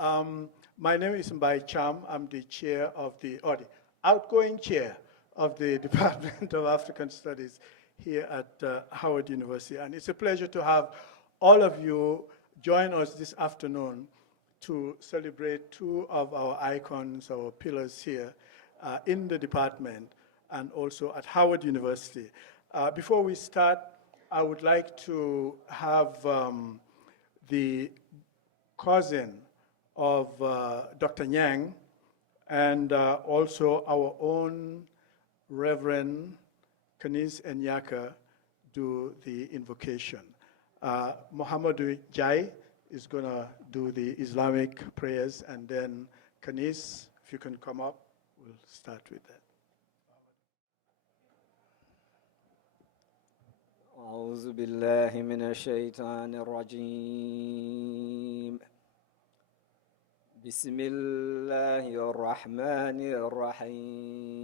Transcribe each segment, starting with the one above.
My name is Mbai Cham. I'm the outgoing chair of the Department of African Studies here at Howard University. And it's a pleasure to have all of you join us this afternoon to celebrate two of our icons, our pillars here in the department and also at Howard University. Before we start, I would like to have the cousin of Dr. Nyang and also our own Reverend Kanis Enyaka do the invocation. Muhammadu Jai is going to do the Islamic prayers, and then Kanis, if you can come up, we'll start with that. أعوذ بالله من الشيطان الرجيم بسم الله الرحمن الرحيم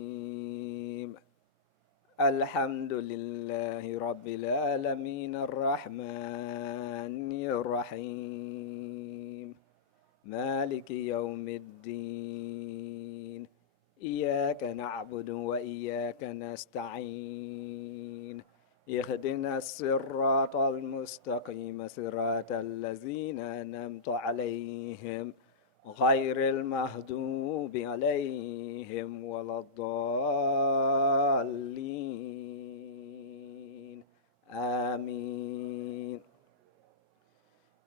الحمد لله رب العالمين الرحمن الرحيم مالك يوم الدين إياك نعبد وإياك نستعين اهدنا الصراط المستقيم صراط الذين أنعمت عليهم غير المغضوب عليهم ولا الضالين آمين.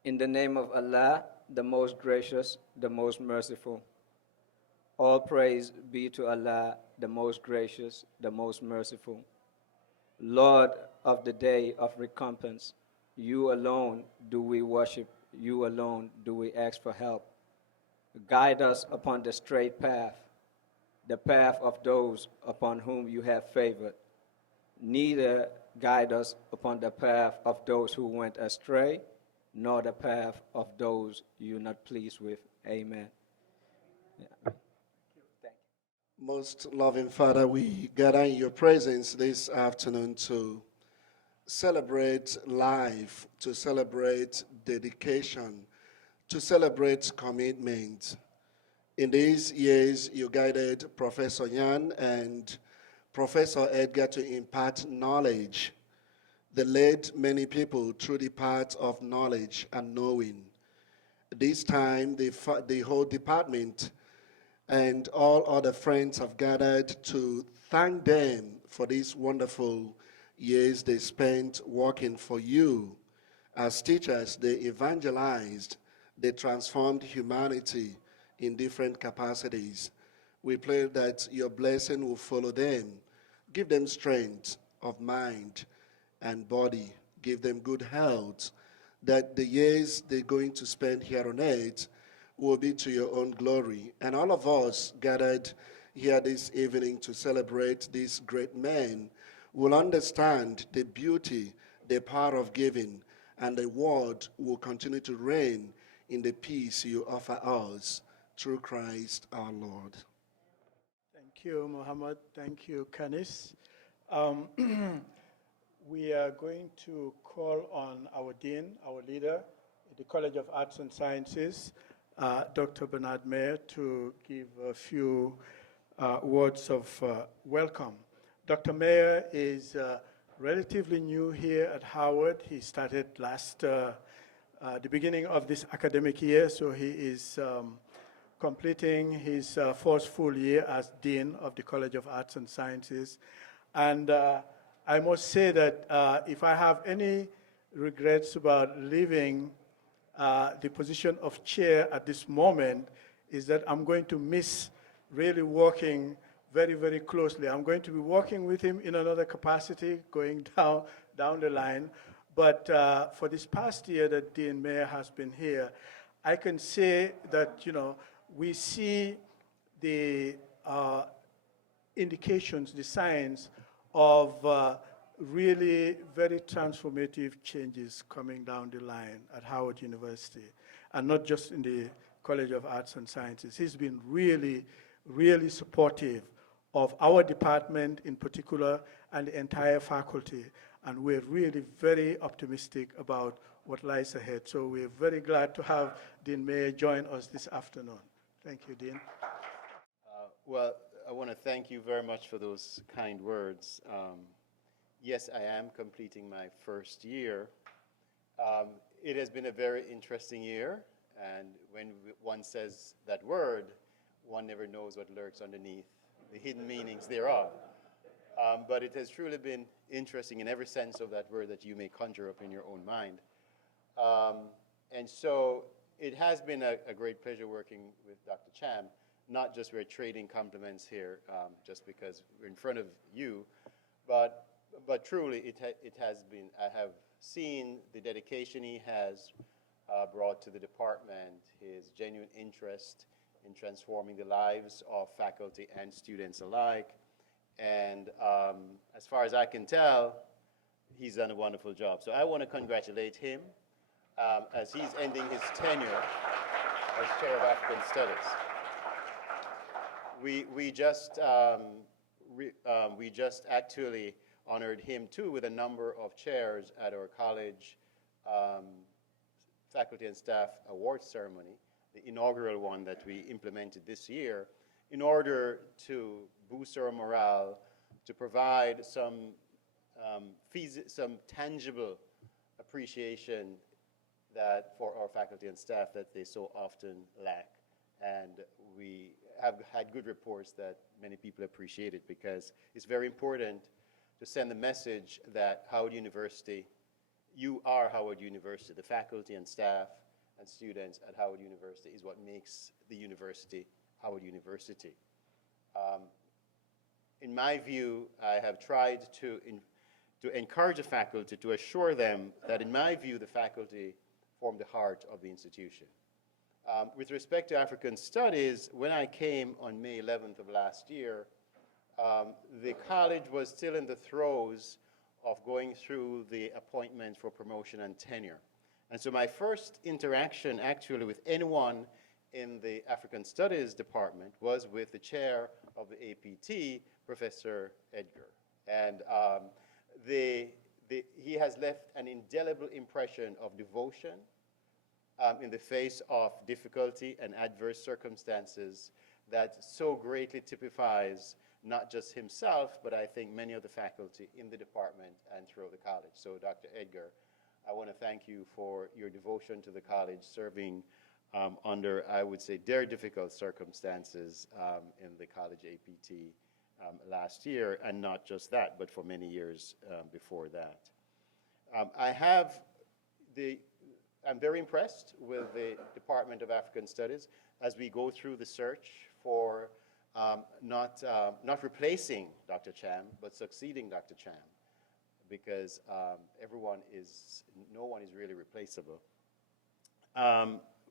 In the name of Allah, the most gracious, the most merciful. All praise be to Allah, the most gracious, the most merciful. Lord of the day of recompense, you alone do we worship, you alone do we ask for help. Guide us upon the straight path, the path of those upon whom you have favored. Neither guide us upon the path of those who went astray, nor the path of those you are not pleased with. Amen. Yeah. Most loving Father, we gather in your presence this afternoon to celebrate life, to celebrate dedication, to celebrate commitment. In these years, you guided Professor Nyang and Professor Edgar to impart knowledge. They led many people through the path of knowledge and knowing. This time, the whole department and all other friends have gathered to thank them for these wonderful years they spent working for you. As teachers, they evangelized, they transformed humanity in different capacities. We pray that your blessing will follow them. Give them strength of mind and body. Give them good health, that the years they're going to spend here on earth will be to your own glory. And all of us gathered here this evening to celebrate these great men will understand the beauty, the power of giving, and the word will continue to reign in the peace you offer us through Christ our Lord. Thank you, Muhammad. Thank you, Kanis. We are going to call on our dean, our leader at the College of Arts and Sciences, Dr. Bernard Mayer, to give a few words of welcome. Dr. Mayer is relatively new here at Howard. He started the beginning of this academic year, so he is completing his first full year as Dean of the College of Arts and Sciences. And I must say that if I have any regrets about leaving the position of chair at this moment, is that I'm going to miss really working very, very closely. I'm going to be working with him in another capacity going down the line. But for this past year that Dean Mayer has been here, I can say that, we see the indications, the signs of really very transformative changes coming down the line at Howard University, and not just in the College of Arts and Sciences. He's been really, really supportive of our department in particular and the entire faculty, and we're really very optimistic about what lies ahead. So we're very glad to have Dean May join us this afternoon. Thank you, Dean. Well, I want to thank you very much for those kind words. Yes, I am completing my first year. It has been a very interesting year, and when one says that word, one never knows what lurks underneath the hidden meanings thereof. But it has truly been interesting in every sense of that word that you may conjure up in your own mind. And so it has been a great pleasure working with Dr. Cham. Not just we're trading compliments here just because we're in front of you, but truly it has been, I have seen the dedication he has brought to the department, his genuine interest in transforming the lives of faculty and students alike. And as far as I can tell, he's done a wonderful job. So I want to congratulate him as he's ending his tenure as Chair of African Studies. We just actually honored him too with a number of chairs at our college faculty and staff awards ceremony, the inaugural one that we implemented this year, in order to boost our morale, to provide some tangible appreciation that for our faculty and staff that they so often lack. And we have had good reports that many people appreciate it, because it's very important to send the message that Howard University, you are Howard University. The faculty and staff and students at Howard University is what makes the university Howard University. In my view, I have tried to encourage the faculty, to assure them that in my view, the faculty form the heart of the institution. With respect to African Studies, when I came on May 11th of last year, the college was still in the throes of going through the appointments for promotion and tenure. And so my first interaction actually with anyone in the African Studies department was with the chair of the APT, Professor Edgar. And he has left an indelible impression of devotion in the face of difficulty and adverse circumstances that so greatly typifies not just himself, but I think many of the faculty in the department and throughout the college. So Dr. Edgar, I want to thank you for your devotion to the college, serving under, I would say, very difficult circumstances in the college APT last year, and not just that, but for many years before that. I'm very impressed with the Department of African Studies as we go through the search for not replacing Dr. Cham, but succeeding Dr. Cham, because no one is really replaceable.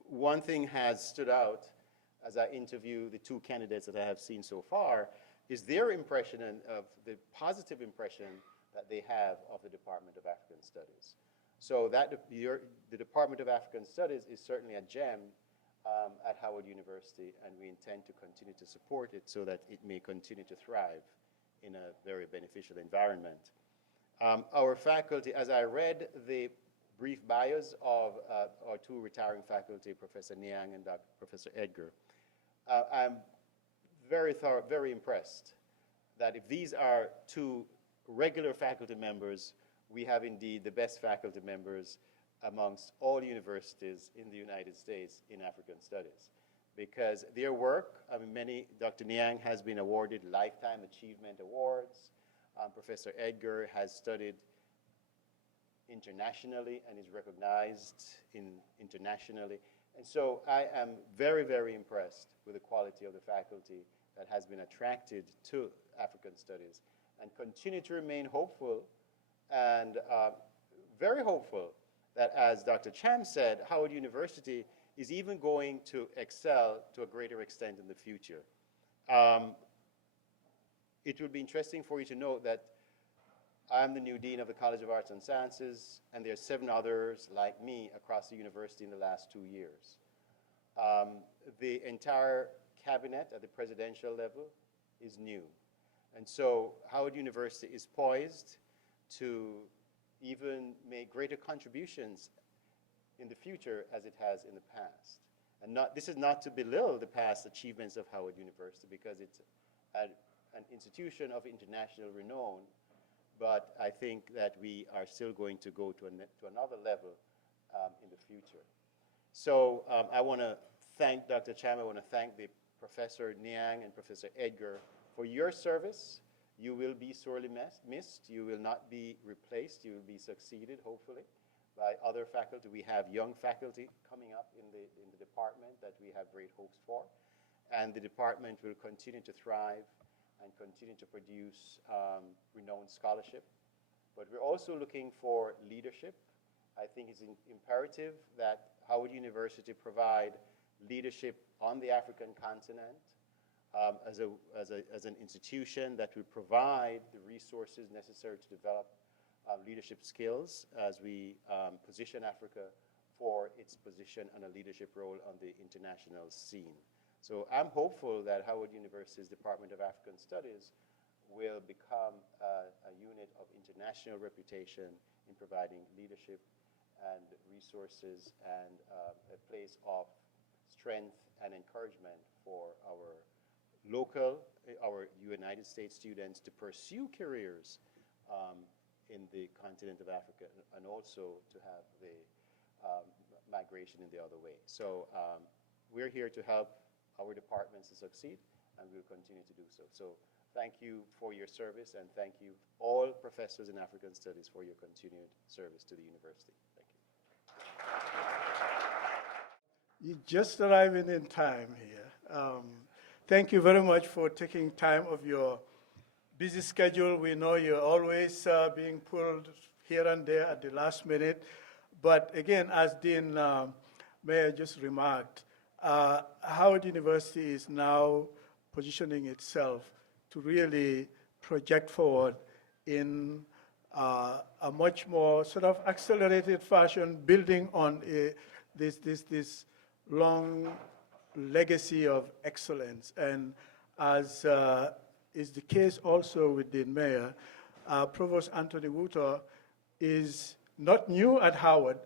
One thing has stood out as I interview the two candidates that I have seen so far is their impression of the positive impression that they have of the Department of African Studies. So the Department of African Studies is certainly a gem at Howard University, and we intend to continue to support it so that it may continue to thrive in a very beneficial environment. Our faculty, as I read the brief bios of our two retiring faculty, Professor Nyang and Professor Edgar, I'm very impressed that if these are two regular faculty members, we have indeed the best faculty members amongst all universities in the United States in African Studies. Because their work, Dr. Nyang has been awarded Lifetime Achievement Awards. Professor Edgar has studied internationally and is recognized internationally. And so I am very impressed with the quality of the faculty that has been attracted to African Studies, and continue to remain hopeful and very hopeful that, as Dr. Cham said, Howard University is even going to excel to a greater extent in the future. It would be interesting for you to know that I'm the new Dean of the College of Arts and Sciences, and there are 7 others like me across the university in the last 2 years. The entire cabinet at the presidential level is new. And so Howard University is poised to even make greater contributions in the future as it has in the past. And this is not to belittle the past achievements of Howard University, because it's an institution of international renown, but I think that we are still going to go to another level in the future. So I want to thank Dr. Cham. I want to thank the Professor Nyang and Professor Edgar for your service. You will be sorely missed. You will not be replaced. You will be succeeded, hopefully, by other faculty. We have young faculty coming up in the department that we have great hopes for. And the department will continue to thrive and continue to produce renowned scholarship. But we're also looking for leadership. I think it's imperative that Howard University provide leadership on the African continent as an institution that will provide the resources necessary to develop leadership skills as we position Africa for its position and a leadership role on the international scene. So I'm hopeful that Howard University's Department of African Studies will become a unit of international reputation in providing leadership and resources and a place of strength and encouragement for our local, our United States students to pursue careers in the continent of Africa, and also to have the migration in the other way. So we're here to help our departments to succeed, and we'll continue to do so. So thank you for your service, and thank you all professors in African Studies for your continued service to the university. Thank you. You're just arriving in time here. Thank you very much for taking time of your busy schedule. We know you're always being pulled here and there at the last minute. But again, as Dean Mayer just remarked, Howard University is now positioning itself to really project forward in a much more sort of accelerated fashion, building on this long legacy of excellence. And as is the case also with Dean Mayer, Provost Anthony Wuter is not new at Howard,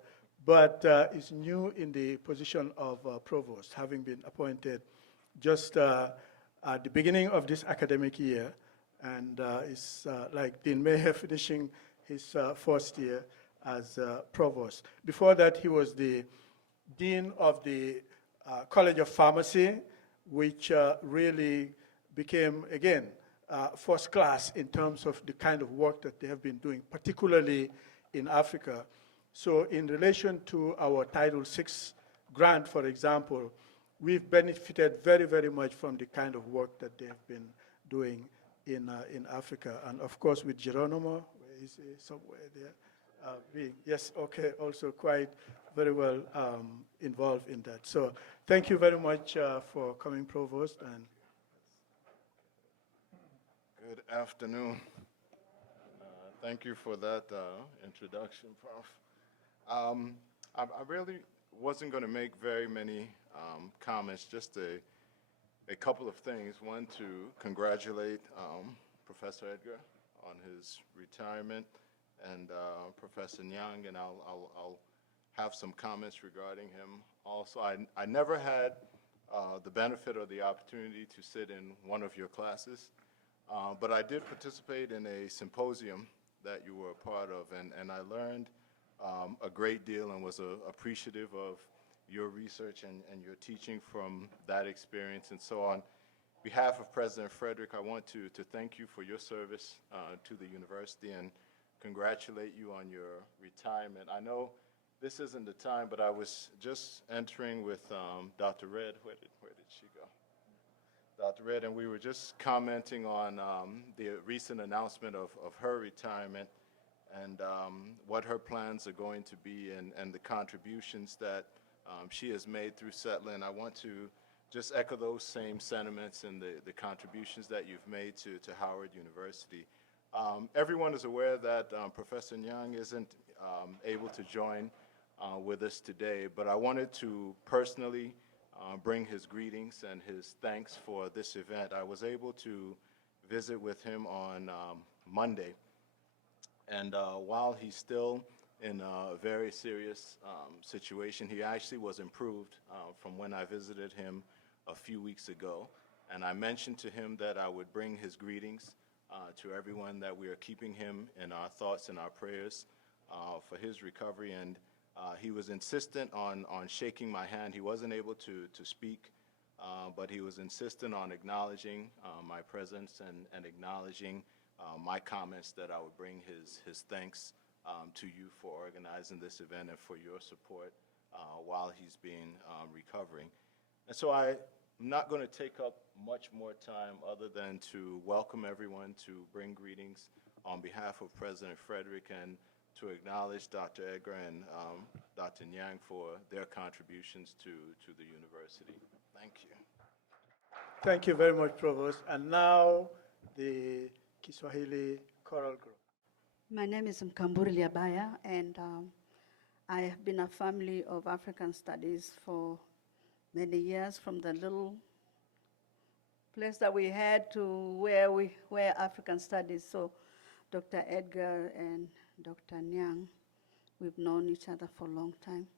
but is new in the position of provost, having been appointed just at the beginning of this academic year, and is like Dean Mayer finishing his first year as provost. Before that, he was the dean of the College of Pharmacy, which really became, again, first class in terms of the kind of work that they have been doing, particularly in Africa. So in relation to our Title VI grant, for example, we've benefited very, very much from the kind of work that they have been doing in Africa. And of course, with Geronimo, is somewhere there? Yes, okay, also quite very well involved in that. So thank you very much for coming, Provost. And good afternoon. Thank you for that introduction, Prof. I really wasn't going to make very many comments, just a couple of things. One, to congratulate Professor Edgar on his retirement, and Professor Nyang, and I'll have some comments regarding him. Also, I never had the benefit or the opportunity to sit in one of your classes, but I did participate in a symposium that you were a part of, and I learned a great deal and was appreciative of your research and your teaching from that experience. And so on behalf of President Frederick, I want to thank you for your service to the university and congratulate you on your retirement. I know this isn't the time, but I was just entering with Dr. Red. Where did she go? Dr. Red, and we were just commenting on the recent announcement of her retirement and what her plans are going to be, and the contributions that she has made through settling. And I want to just echo those same sentiments and the contributions that you've made to Howard University. Everyone is aware that Professor Nyang isn't able to join with us today, but I wanted to personally bring his greetings and his thanks for this event. I was able to visit with him on Monday, and while he's still in a very serious situation. He actually was improved from when I visited him a few weeks ago. And I mentioned to him that I would bring his greetings to everyone, that we are keeping him in our thoughts and our prayers for his recovery. And he was insistent on shaking my hand. He wasn't able to speak, but he was insistent on acknowledging my presence and acknowledging my comments, that I would bring his thanks to you for organizing this event and for your support while he's been recovering. And so I'm not going to take up much more time other than to welcome everyone, to bring greetings on behalf of President Frederick, and to acknowledge Dr. Edgar and Dr. Nyang for their contributions to the university. Thank you. Thank you very much, Provost. And now the Kiswahili Choral Group. My name is Mkamburi Liabaya, and I have been a family of African studies for many years, from the little place that we had to where African studies. So Dr. Edgar and Dr. Nyang, we've known each other for a long time.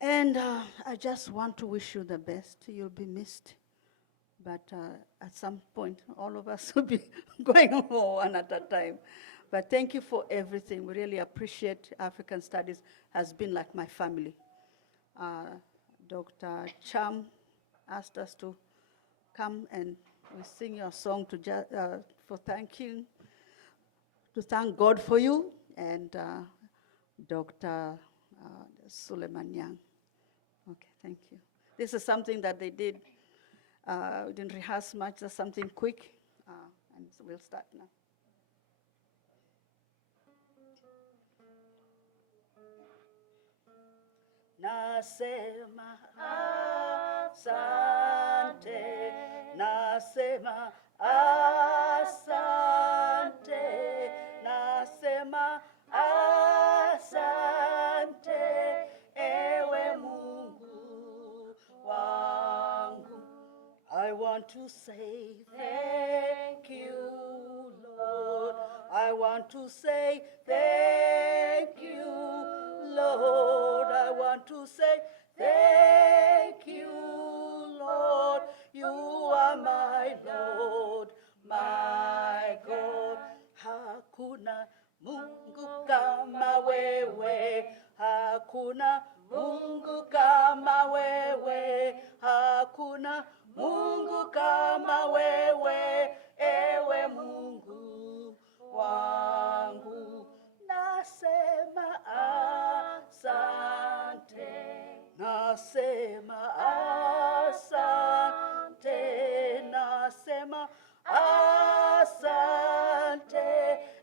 And I just want to wish you the best. You'll be missed. But at some point, all of us will be going home one at a time. But thank you for everything. We really appreciate African Studies. Has been like my family. Dr. Cham asked us to come and we sing your song for thanking, to thank God for you, and Dr. Sulayman Nyang. Okay, thank you. This is something that they did. We didn't rehearse much, just something quick, and so we'll start now. Nasema asante, nasema asante, nasema asante, ewe Mungu wangu. I want to say thank you, Lord. I want to say thank you, Lord. I want to say thank you, Lord. You are my Lord, my God. Hakuna Mungu kama wewe. Hakuna Mungu kama wewe. Hakuna Mungu kama wewe, ewe Mungu wangu. Nasema asante, nasema asante, nasema asante,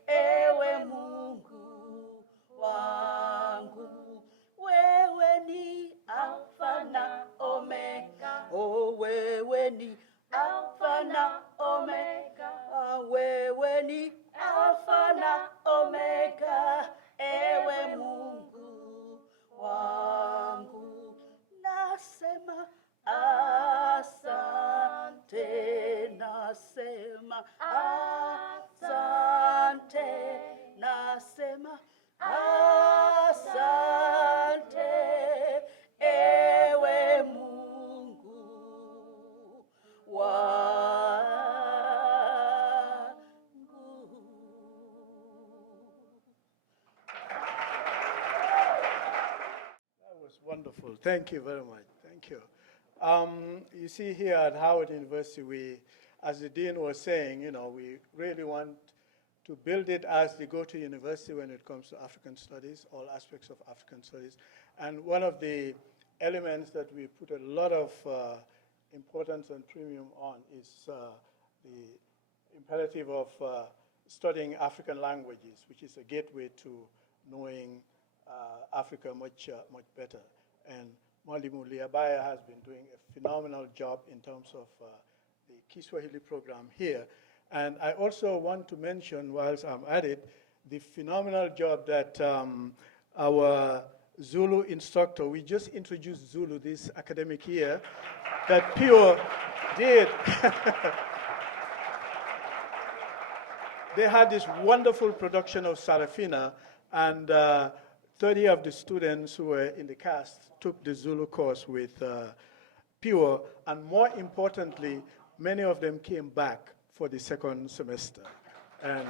ewe Mungu wangu. Wewe ni Alfa na Omega, oh wewe ni Alfa na Omega, wewe ni Alfa na Omega, ewe Mungu wangu. Nasema asante, nasema asante, nasema asante, ewe Mungu wangu. That was wonderful. Thank you very much. Thank you. You see, here at Howard University, we, as the dean was saying, we really want to build it as the go-to university when it comes to African studies, all aspects of African studies. And one of the elements that we put a lot of importance and premium on is the imperative of studying African languages, which is a gateway to knowing Africa much better. And Mwalimu Liabaya has been doing a phenomenal job in terms of the Kiswahili program here. And I also want to mention, whilst I'm at it, the phenomenal job that our Zulu instructor, we just introduced Zulu this academic year, that Pure did. They had this wonderful production of Sarafina, And 30 of the students who were in the cast took the Zulu course with Pure, and more importantly, many of them came back for the second semester. And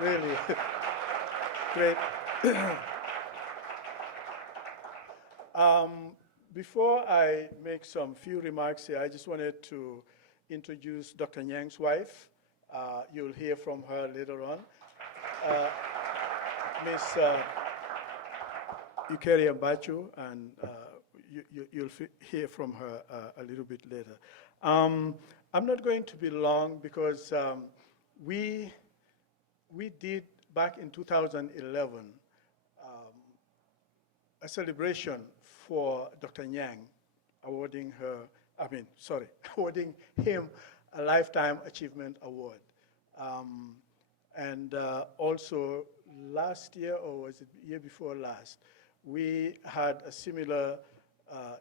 really great. Before I make some few remarks here, I just wanted to introduce Dr. Nyang's wife. You'll hear from her later on. Miss Ukeri Ambachu, and you'll hear from her a little bit later. I'm not going to be long because we did, back in 2011, a celebration for Dr. Nyang, awarding him a Lifetime Achievement Award. And also last year, or was it year before last, we had a similar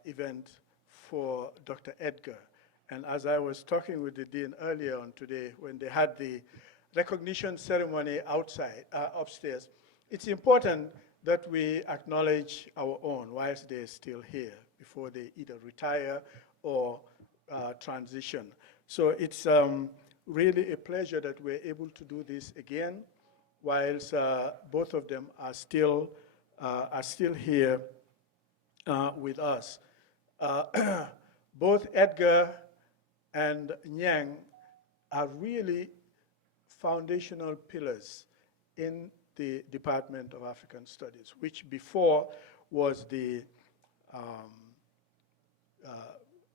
event for Dr. Edgar. And as I was talking with the dean earlier on today, when they had the recognition ceremony outside, upstairs, it's important that we acknowledge our own whilst they're still here before they either retire or transition. So it's really a pleasure that we're able to do this again, whilst both of them are still here with us. Both Edgar and Nyang are really foundational pillars in the Department of African Studies, which before was the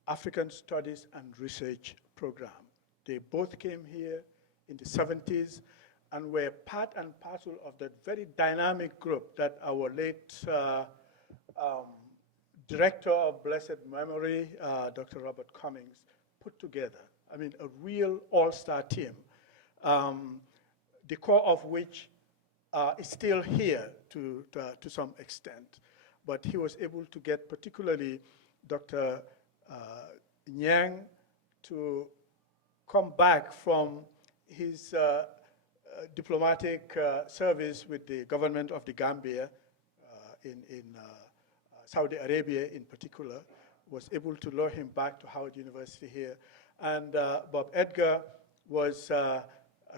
African Studies and Research Program. They both came here in the 70s and were part and parcel of that very dynamic group that our late director of blessed memory, Dr. Robert Cummings, put together. I mean, a real all-star team, the core of which is still here to some extent. But he was able to get particularly Dr. Nyang to come back from his diplomatic service with the government of the Gambia in Saudi Arabia in particular, was able to lure him back to Howard University here. And Bob Edgar was a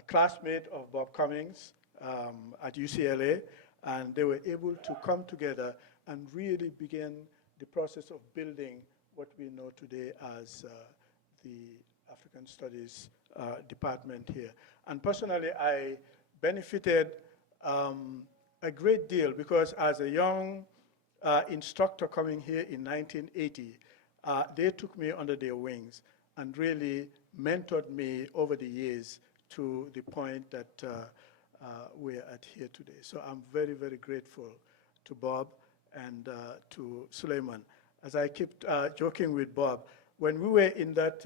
classmate of Bob Cummings at UCLA, and they were able to come together and really begin the process of building what we know today as the African Studies Department here. And personally, I benefited a great deal because as a young instructor coming here in 1980, they took me under their wings and really mentored me over the years to the point that we're at here today. So I'm very, very grateful to Bob and to Sulayman. As I keep joking with Bob, when we were in that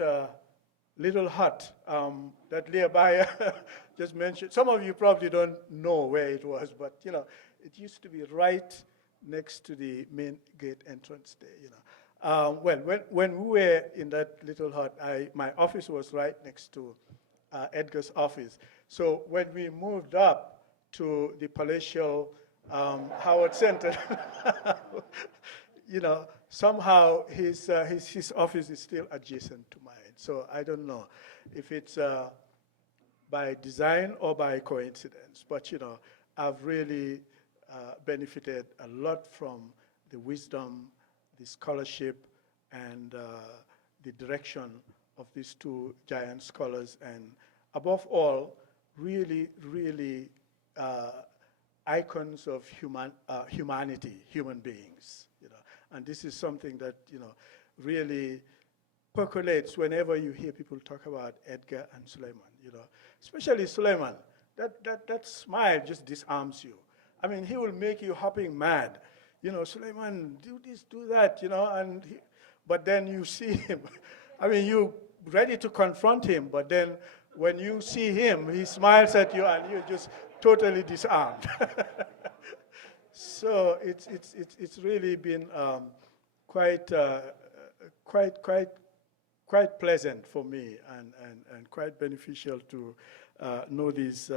little hut that Leah Bayer just mentioned, some of you probably don't know where it was, but you know, it used to be right next to the main gate entrance there. You know, when we were in that little hut, my office was right next to Edgar's office. So when we moved up to the palatial Howard Center, you know, somehow his office is still adjacent to mine. So I don't know if it's by design or by coincidence, but you know, I've really benefited a lot from the wisdom, the scholarship, and the direction of these two giant scholars, and above all, really, really icons of humanity, human beings. You know, and this is something that really percolates whenever you hear people talk about Edgar and Sulayman. You know, especially Sulayman. That smile just disarms you. I mean, he will make you hopping mad. You know, Sulayman, do this, do that. You know, but then you see him. I mean, you're ready to confront him, but then when you see him, he smiles at you, and you're just totally disarmed. So it's really been quite pleasant for me, and quite beneficial to know these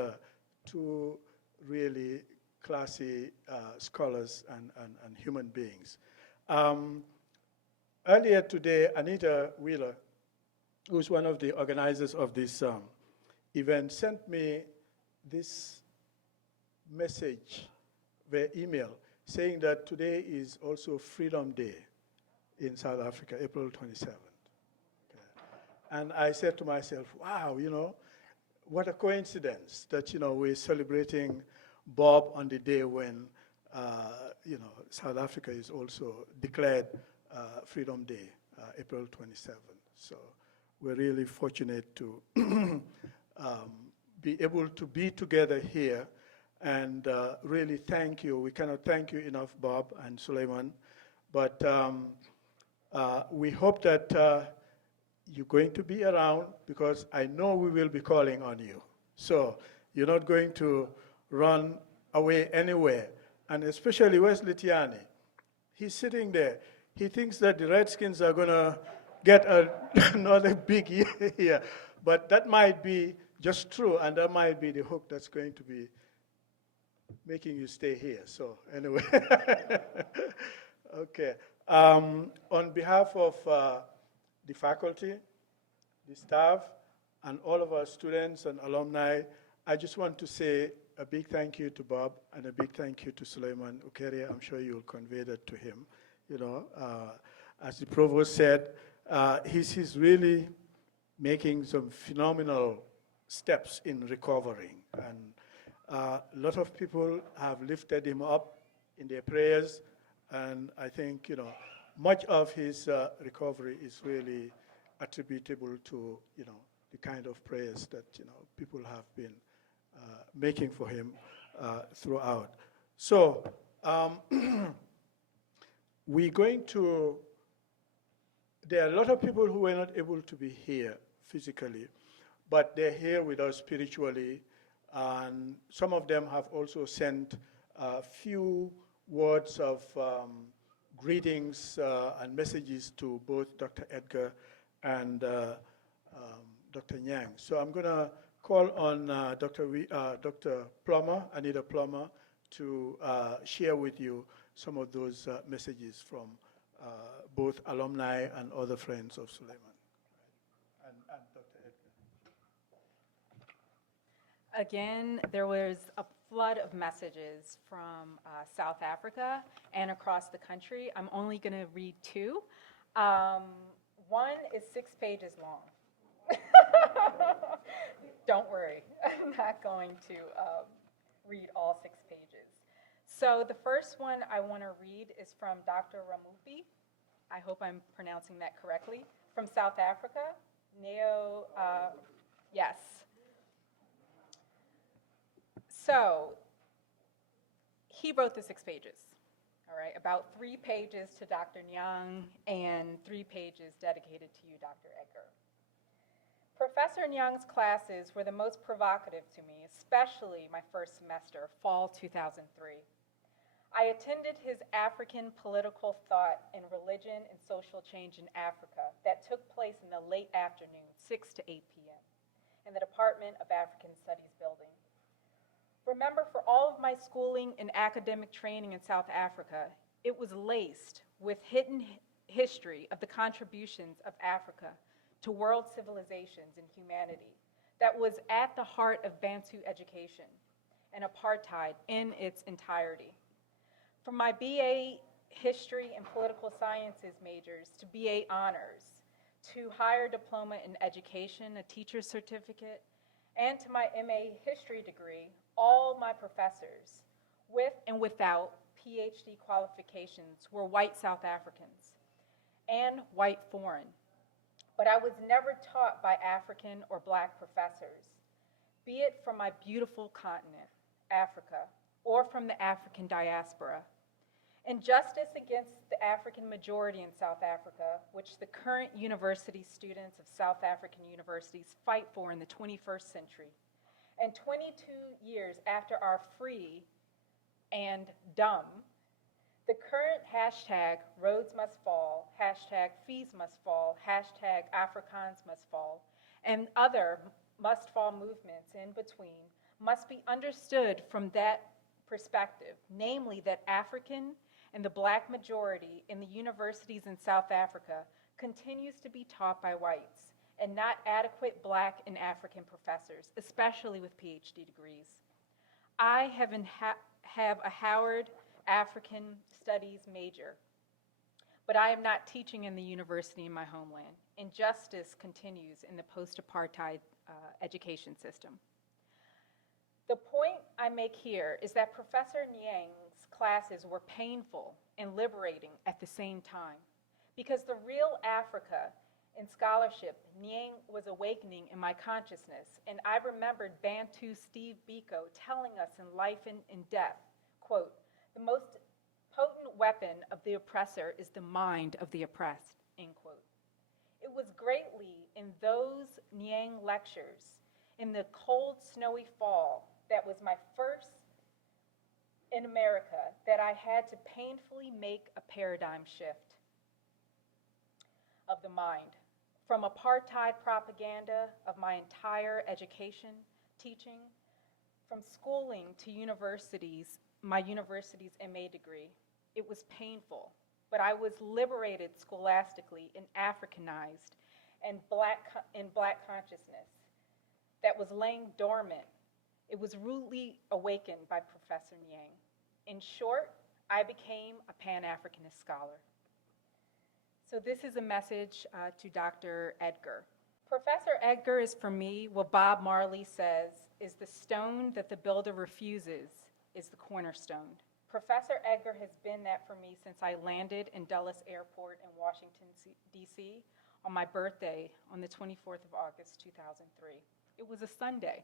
two really classy scholars and human beings. Earlier today, Anita Wheeler, who's one of the organizers of this event, sent me this message via email saying that today is also Freedom Day in South Africa, April 27th. Okay. And I said to myself, wow, what a coincidence that, we're celebrating Bob on the day when, South Africa is also declared Freedom Day, April 27th. So we're really fortunate to be able to be together here and really thank you. We cannot thank you enough, Bob and Sulayman, but we hope that you're going to be around because I know we will be calling on you. So you're not going to run away anywhere. And especially Wes Litiani, he's sitting there. He thinks that the Redskins are going to get another big year here. But that might be just true, and that might be the hook that's going to be making you stay here. So anyway, okay. On behalf of the faculty, the staff, and all of our students and alumni, I just want to say a big thank you to Bob and a big thank you to Sulayman Ukeria. I'm sure you'll convey that to him. As the provost said, he's really making some phenomenal steps in recovering. And a lot of people have lifted him up in their prayers. And I think, much of his recovery is really attributable to, the kind of prayers that, people have been making for him throughout. So we're going to, there are a lot of people who were not able to be here physically, but they're here with us spiritually. And some of them have also sent a few words of greetings and messages to both Dr. Edgar and Dr. Nyang. So I'm going to call on Dr. Plummer, Anita Plummer, to share with you some of those messages from both alumni and other friends of Sulayman. And Dr. Edgar. Again, there was a flood of messages from South Africa and across the country. I'm only going to read two. One is 6 pages long. Don't worry, I'm not going to read all 6 pages. So the first one I want to read is from Dr. Ramupi. I hope I'm pronouncing that correctly. From South Africa. Yes. So he wrote the 6 pages, all right, about 3 pages to Dr. Nyang and 3 pages dedicated to you, Dr. Edgar. Professor Nyang's classes were the most provocative to me, especially my first semester, fall 2003. I attended his African political thought in religion and social change in Africa that took place in the late afternoon, 6 to 8 p.m., in the Department of African Studies building. Remember, for all of my schooling and academic training in South Africa, it was laced with hidden history of the contributions of Africa to world civilizations and humanity that was at the heart of Bantu education and apartheid in its entirety. From my BA History and Political Sciences majors to BA Honors, to higher diploma in education, a teacher's certificate, and to my MA History degree, all my professors, with and without PhD qualifications, were white South Africans and white foreign. But I was never taught by African or Black professors, be it from my beautiful continent, Africa, or from the African diaspora. Injustice against the African majority in South Africa, which the current university students of South African universities fight for in the 21st century, and 22 years after our free and dumb, the current hashtag Rhodes Must Fall, hashtag Fees Must Fall, hashtag Afrikaans Must Fall, and other must fall movements in between must be understood from that perspective, namely that African and the Black majority in the universities in South Africa continues to be taught by whites and not adequate Black and African professors, especially with PhD degrees. I have a Howard African Studies major, but I am not teaching in the university in my homeland. Injustice continues in the post-apartheid education system. The point I make here is that Professor Nyang's classes were painful and liberating at the same time, because the real Africa in scholarship, Nyang was awakening in my consciousness, and I remembered Bantu Steve Biko telling us in Life and Death, quote, "The most potent weapon of the oppressor is the mind of the oppressed," end quote. It was greatly in those Nyang lectures in the cold, snowy fall that was my first in America that I had to painfully make a paradigm shift of the mind. From apartheid propaganda of my entire education, teaching, from schooling to universities, my university's MA degree, it was painful, but I was liberated scholastically and Africanized and in Black consciousness that was laying dormant. It was rudely awakened by Professor Nyang. In short, I became a Pan-Africanist scholar. So this is a message to Dr. Edgar. Professor Edgar is, for me, what Bob Marley says is the stone that the builder refuses is the cornerstone. Professor Edgar has been that for me since I landed in Dulles Airport in Washington, D.C. on my birthday on the 24th of August, 2003. It was a Sunday.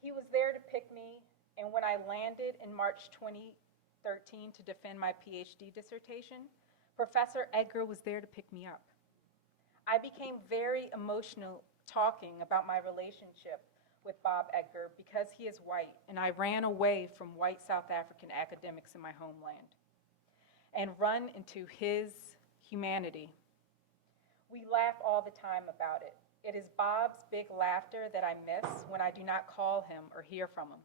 He was there to pick me, and when I landed in March 2013 to defend my PhD dissertation, Professor Edgar was there to pick me up. I became very emotional talking about my relationship with Bob Edgar because he is white, and I ran away from white South African academics in my homeland and run into his humanity. We laugh all the time about it. It is Bob's big laughter that I miss when I do not call him or hear from him.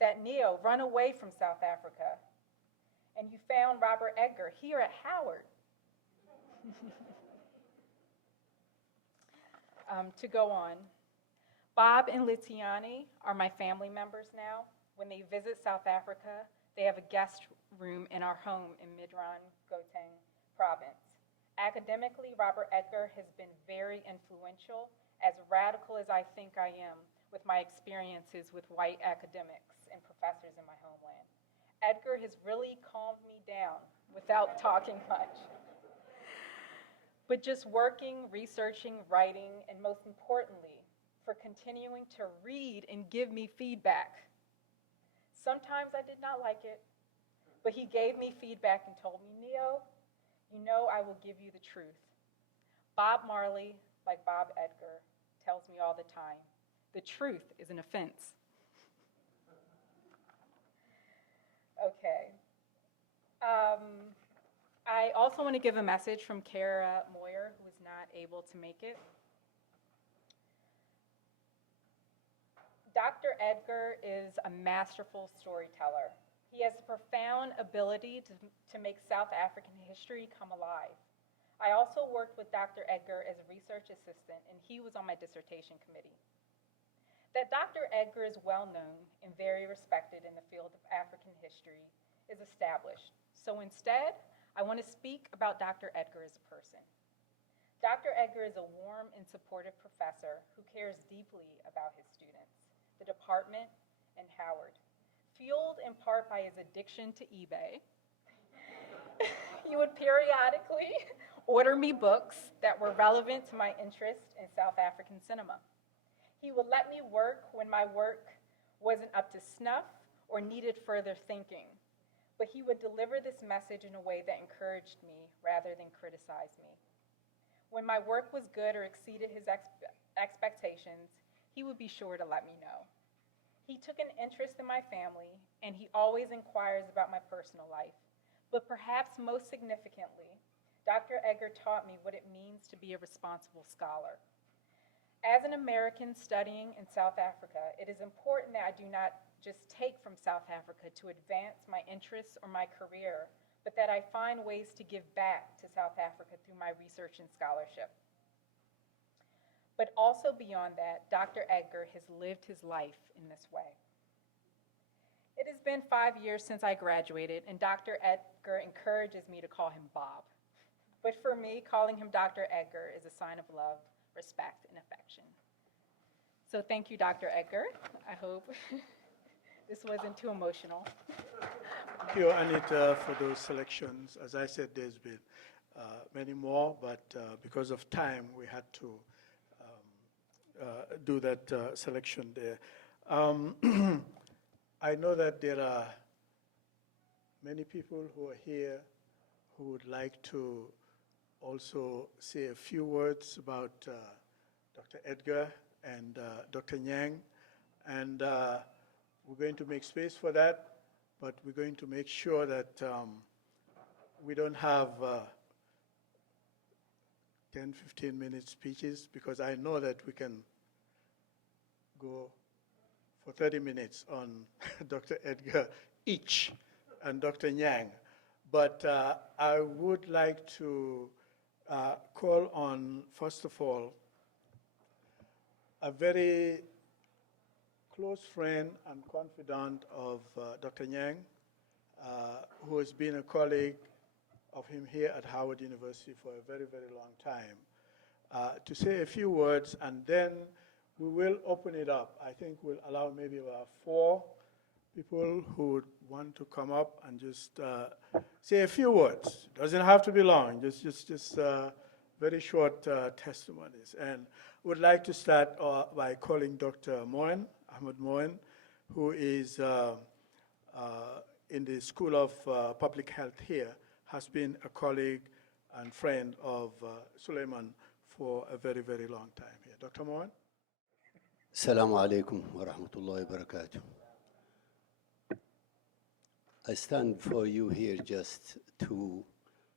That Neo, run away from South Africa, and you found Robert Edgar here at Howard. To go on, Bob and Litiani are my family members now. When they visit South Africa, they have a guest room in our home in Midrand, Gauteng province. Academically, Robert Edgar has been very influential, as radical as I think I am with my experiences with white academics and professors in my homeland. Edgar has really calmed me down without talking much. But just working, researching, writing, and most importantly, for continuing to read and give me feedback. Sometimes I did not like it, but he gave me feedback and told me, Neo, you know I will give you the truth. Bob Marley, like Bob Edgar, tells me all the time, the truth is an offense. Okay. I also want to give a message from Kara Moyer, who is not able to make it. Dr. Edgar is a masterful storyteller. He has a profound ability to make South African history come alive. I also worked with Dr. Edgar as a research assistant, and he was on my dissertation committee. That Dr. Edgar is well known and very respected in the field of African history is established. So instead, I want to speak about Dr. Edgar as a person. Dr. Edgar is a warm and supportive professor who cares deeply about his students, the department, and Howard. Fueled in part by his addiction to eBay, he would periodically order me books that were relevant to my interest in South African cinema. He would let me work when my work wasn't up to snuff or needed further thinking, but he would deliver this message in a way that encouraged me rather than criticize me. When my work was good or exceeded his expectations, he would be sure to let me know. He took an interest in my family, and he always inquires about my personal life. But perhaps most significantly, Dr. Edgar taught me what it means to be a responsible scholar. As an American studying in South Africa, it is important that I do not just take from South Africa to advance my interests or my career, but that I find ways to give back to South Africa through my research and scholarship. But also beyond that, Dr. Edgar has lived his life in this way. It has been 5 years since I graduated, and Dr. Edgar encourages me to call him Bob. But for me, calling him Dr. Edgar is a sign of love, respect, and affection. So thank you, Dr. Edgar. I hope this wasn't too emotional. Thank you, Anita, for those selections. As I said, there's been many more, but because of time, we had to do that selection there. I know that there are many people who are here who would like to also say a few words about Dr. Edgar and Dr. Nyang, and we're going to make space for that, but we're going to make sure that we don't have 10, 15-minute speeches, because I know that we can go for 30 minutes on Dr. Edgar each and Dr. Nyang. But I would like to call on, first of all, a very close friend and confidant of Dr. Nyang, who has been a colleague of him here at Howard University for a very, very long time, to say a few words, and then we will open it up. I think we'll allow maybe about 4 people who would want to come up and just say a few words. Doesn't have to be long, just very short testimonies. And would like to start by calling Dr. Moen, Ahmed Moen, who is in the School of Public Health here, has been a colleague and friend of Sulayman for a very, very long time here. Dr. Moen? Assalamu alaikum wa rahmatullahi wa barakatuh. I stand for you here just to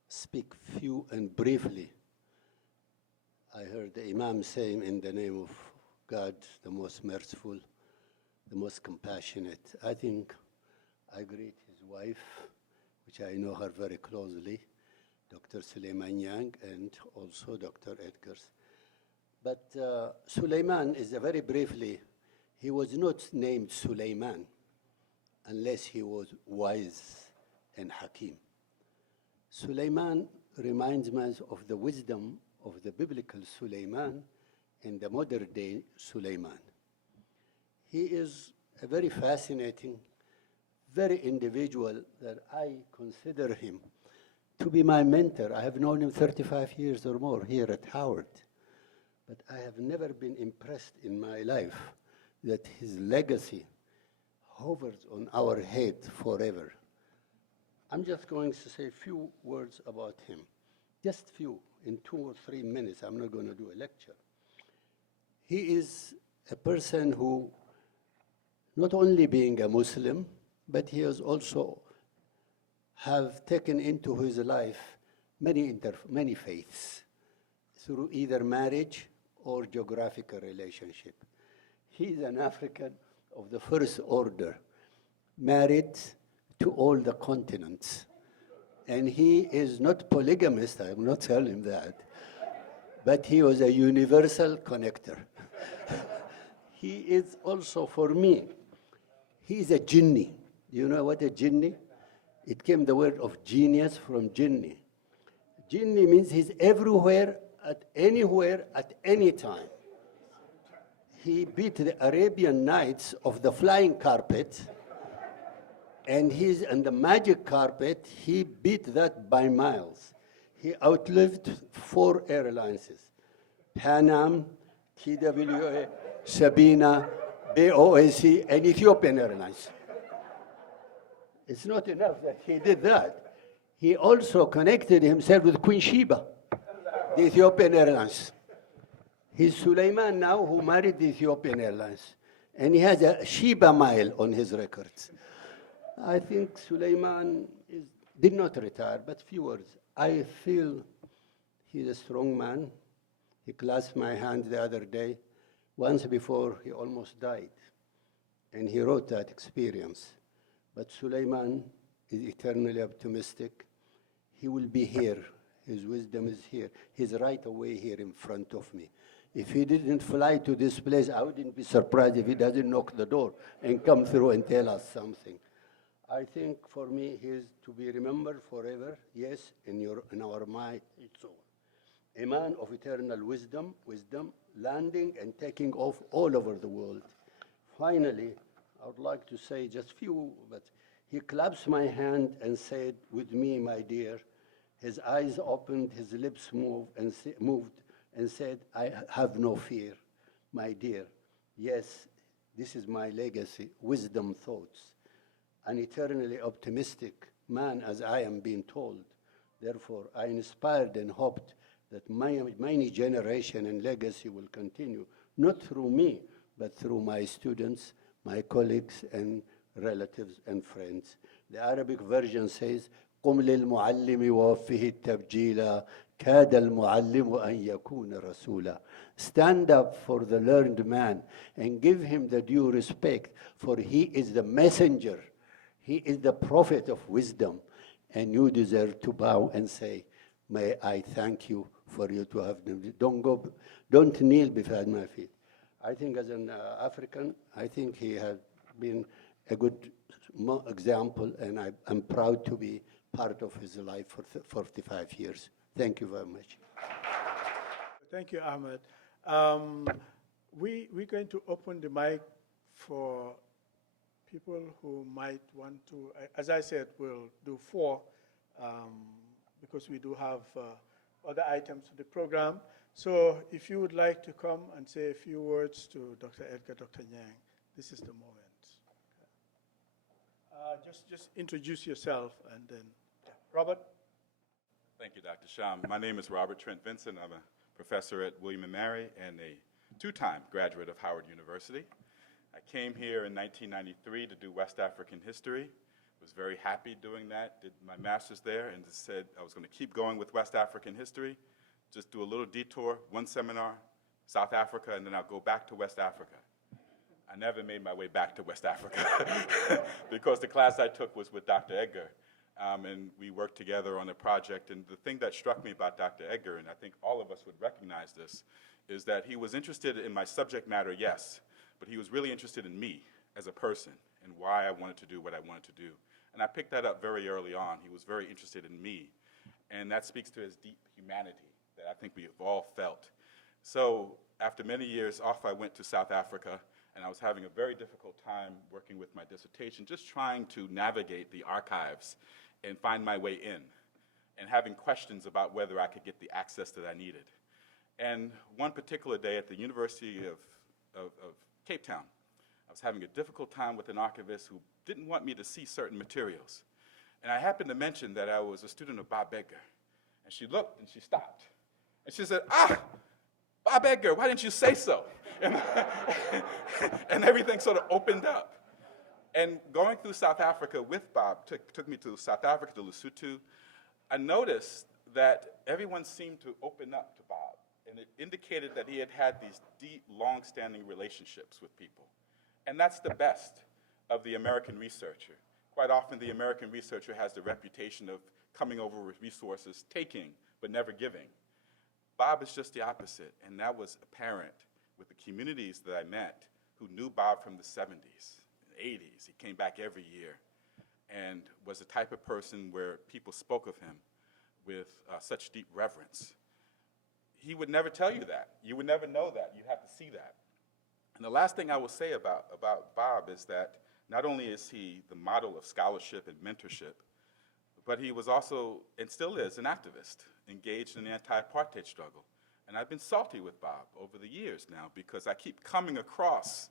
speak few and briefly. I heard the Imam saying, in the name of God, the most merciful, the most compassionate. I think I greet his wife, which I know her very closely, Dr. Sulayman Nyang, and also Dr. Edgar. But Sulayman is very briefly, he was not named Sulayman unless he was wise and hakim. Sulayman reminds me of the wisdom of the biblical Sulayman and the modern day Sulayman. He is a very fascinating, very individual that I consider him to be my mentor. I have known him 35 years or more here at Howard. But I have never been impressed in my life that his legacy hovers on our head forever. I'm just going to say a few words about him. Just few, in 2 or 3 minutes. I'm not going to do a lecture. He is a person who, not only being a Muslim, but he has also have taken into his life many faiths through either marriage or geographical relationship. He's an African of the first order, married to all the continents. And he is not polygamist, I'm not telling him that, but he was a universal connector. He is also, for me, he is a jinni. You know what a jinni? It came the word of genius from jinni. Jinni means he's everywhere, anywhere, at any time. He beat the Arabian Nights of the flying carpet, and he's on the magic carpet, he beat that by miles. He outlived 4 airlines, Pan Am, TWA, Sabina, BOAC, and Ethiopian Airlines. It's not enough that he did that. He also connected himself with Queen Sheba, the Ethiopian Airlines. He's Sulayman now, who married the Ethiopian Airlines. And he has a Sheba mile on his records. I think Sulayman did not retire, but few words. I feel he's a strong man. He clasped my hand the other day. Once before, he almost died, and he wrote that experience. But Sulayman is eternally optimistic. He will be here. His wisdom is here. He's right away here in front of me. If he didn't fly to this place, I wouldn't be surprised if he doesn't knock the door and come through and tell us something. I think for me, he is to be remembered forever, yes, in our mind, it's all. A man of eternal wisdom, landing and taking off all over the world. Finally, I would like to say just few, but he claps my hand and said, with me, my dear. His eyes opened, his lips moved and said, I have no fear, my dear. Yes, this is my legacy, wisdom thoughts. An eternally optimistic man, as I am being told. Therefore, I inspired and hoped that many generation and legacy will continue, not through me, but through my students, my colleagues, and relatives and friends. The Arabic version says, قم للمعلم ووفه التبجيلا كاد المعلم أن يكون رسولا. Stand up for the learned man and give him the due respect, for he is the messenger. He is the prophet of wisdom, and you deserve to bow and say, may I thank you for you to have them. Don't kneel before my feet. I think as an African, I think he has been a good example, and I'm proud to be part of his life for 45 years. Thank you very much. Thank you, Ahmed. We're going to open the mic for people who might want to, as I said, we'll do 4 because we do have other items in the program. So if you would like to come and say a few words to Dr. Edgar, Dr. Nyang, this is the moment. Just introduce yourself and then, yeah. Robert? Thank you, Dr. Sham. My name is Robert Trent Vincent. I'm a professor at William & Mary and a 2-time graduate of Howard University. I came here in 1993 to do West African history. Was very happy doing that, did my master's there, and said I was going to keep going with West African history, just do a little detour, 1 seminar, South Africa, and then I'll go back to West Africa. I never made my way back to West Africa because the class I took was with Dr. Edgar, and we worked together on a project. And the thing that struck me about Dr. Edgar, and I think all of us would recognize this, is that he was interested in my subject matter, yes, but he was really interested in me as a person and why I wanted to do what I wanted to do. And I picked that up very early on. He was very interested in me, and that speaks to his deep humanity that I think we have all felt. So after many years off, I went to South Africa, and I was having a very difficult time working with my dissertation, just trying to navigate the archives and find my way in, and having questions about whether I could get the access that I needed. And one particular day at the University of Cape Town, I was having a difficult time with an archivist who didn't want me to see certain materials. And I happened to mention that I was a student of Bob Edgar. And she looked and she stopped. And she said, Bob Edgar, why didn't you say so? And everything sort of opened up. And going through South Africa with Bob took me to South Africa, to Lesotho. I noticed that everyone seemed to open up to Bob. And it indicated that he had had these deep, long-standing relationships with people. And that's the best of the American researcher. Quite often, the American researcher has the reputation of coming over with resources, taking, but never giving. Bob is just the opposite, and that was apparent with the communities that I met who knew Bob from the 70s, 80s. He came back every year and was the type of person where people spoke of him with such deep reverence. He would never tell you that. You would never know that. You have to see that. And the last thing I will say about Bob is that not only is he the model of scholarship and mentorship, but he was also, and still is, an activist engaged in the anti-apartheid struggle. And I've been salty with Bob over the years now because I keep coming across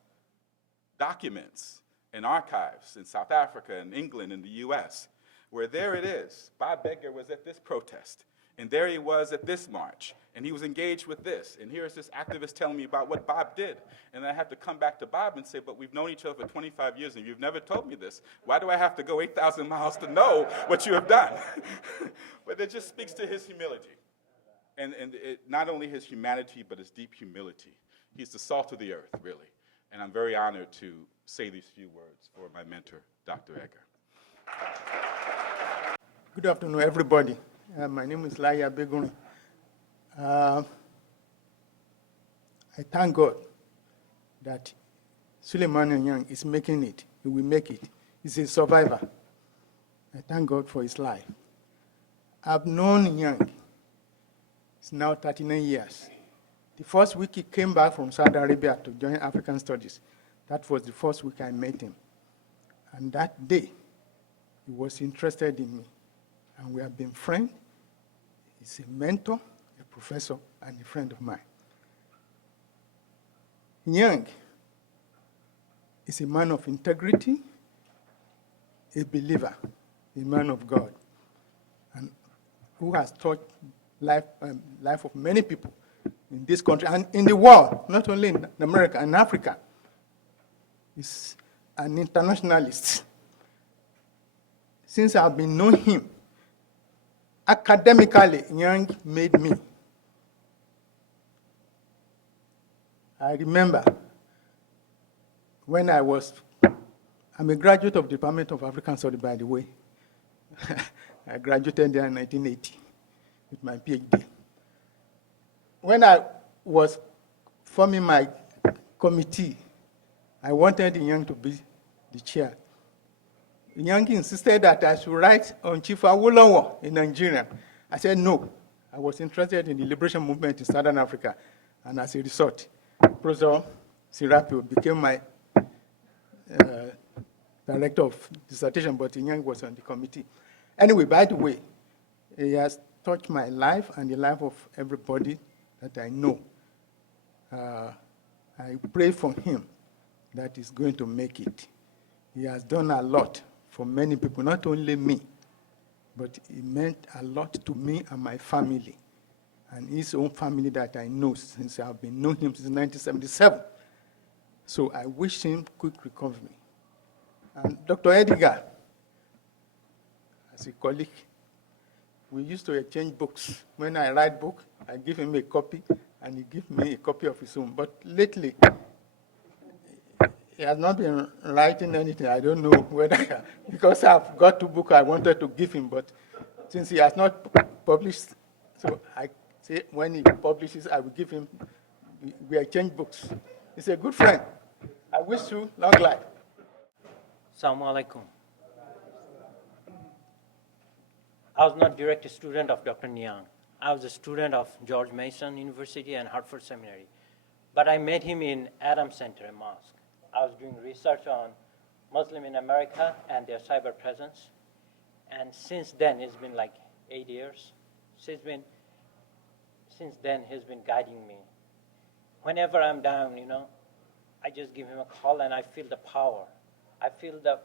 documents and archives in South Africa and England and the US, where there it is, Bob Edgar was at this protest, and there he was at this march, and he was engaged with this, and here's this activist telling me about what Bob did. And I have to come back to Bob and say, but we've known each other for 25 years, and you've never told me this. Why do I have to go 8,000 miles to know what you have done? But it just speaks to his humility. And not only his humanity, but his deep humility. He's the salt of the earth, really. And I'm very honored to say these few words for my mentor, Dr. Edgar. Good afternoon, everybody. My name is Laya Beguni. I thank God that Sulayman Nyang is making it. He will make it. He's a survivor. I thank God for his life. I've known Nyang. It's now 39 years. The first week he came back from Saudi Arabia to join African Studies. That was the first week I met him. And that day, he was interested in me. And we have been friends. He's a mentor, a professor, and a friend of mine. Nyang is a man of integrity, a believer, a man of God, and who has touched life of many people in this country and in the world, not only in America and Africa. He's an internationalist. Since I've been knowing him, academically, Nyang made me. I remember when I'm a graduate of the Department of African Studies, by the way. I graduated there in 1980 with my PhD. When I was forming my committee, I wanted Nyang to be the chair. Nyang insisted that I should write on Chief Awolowo in Nigeria. I said no. I was interested in the liberation movement in Southern Africa, and as a result, Professor Sirapio became my director of dissertation, but Nyang was on the committee. Anyway, by the way, he has touched my life and the life of everybody that I know. I pray for him that he's going to make it. He has done a lot for many people, not only me, but he meant a lot to me and my family, and his own family that I know since I've been knowing him since 1977. So I wish him quick recovery. And Dr. Edgar, as a colleague, we used to exchange books. When I write book, I give him a copy, and he gives me a copy of his own. But lately, he has not been writing anything. I don't know whether, because I've got 2 books I wanted to give him, but since he has not published, so I say when he publishes, I will give him, we exchange books. He's a good friend. I wish you long life. Assalamu alaikum. I was not direct student of Dr. Nyang. I was a student of George Mason University and Hartford Seminary. But I met him in Adams Center, a mosque. I was doing research on Muslim in America and their cyber presence. And since then, it's been like 8 years. Since then, he's been guiding me. Whenever I'm down, I just give him a call and I feel the power. I feel the,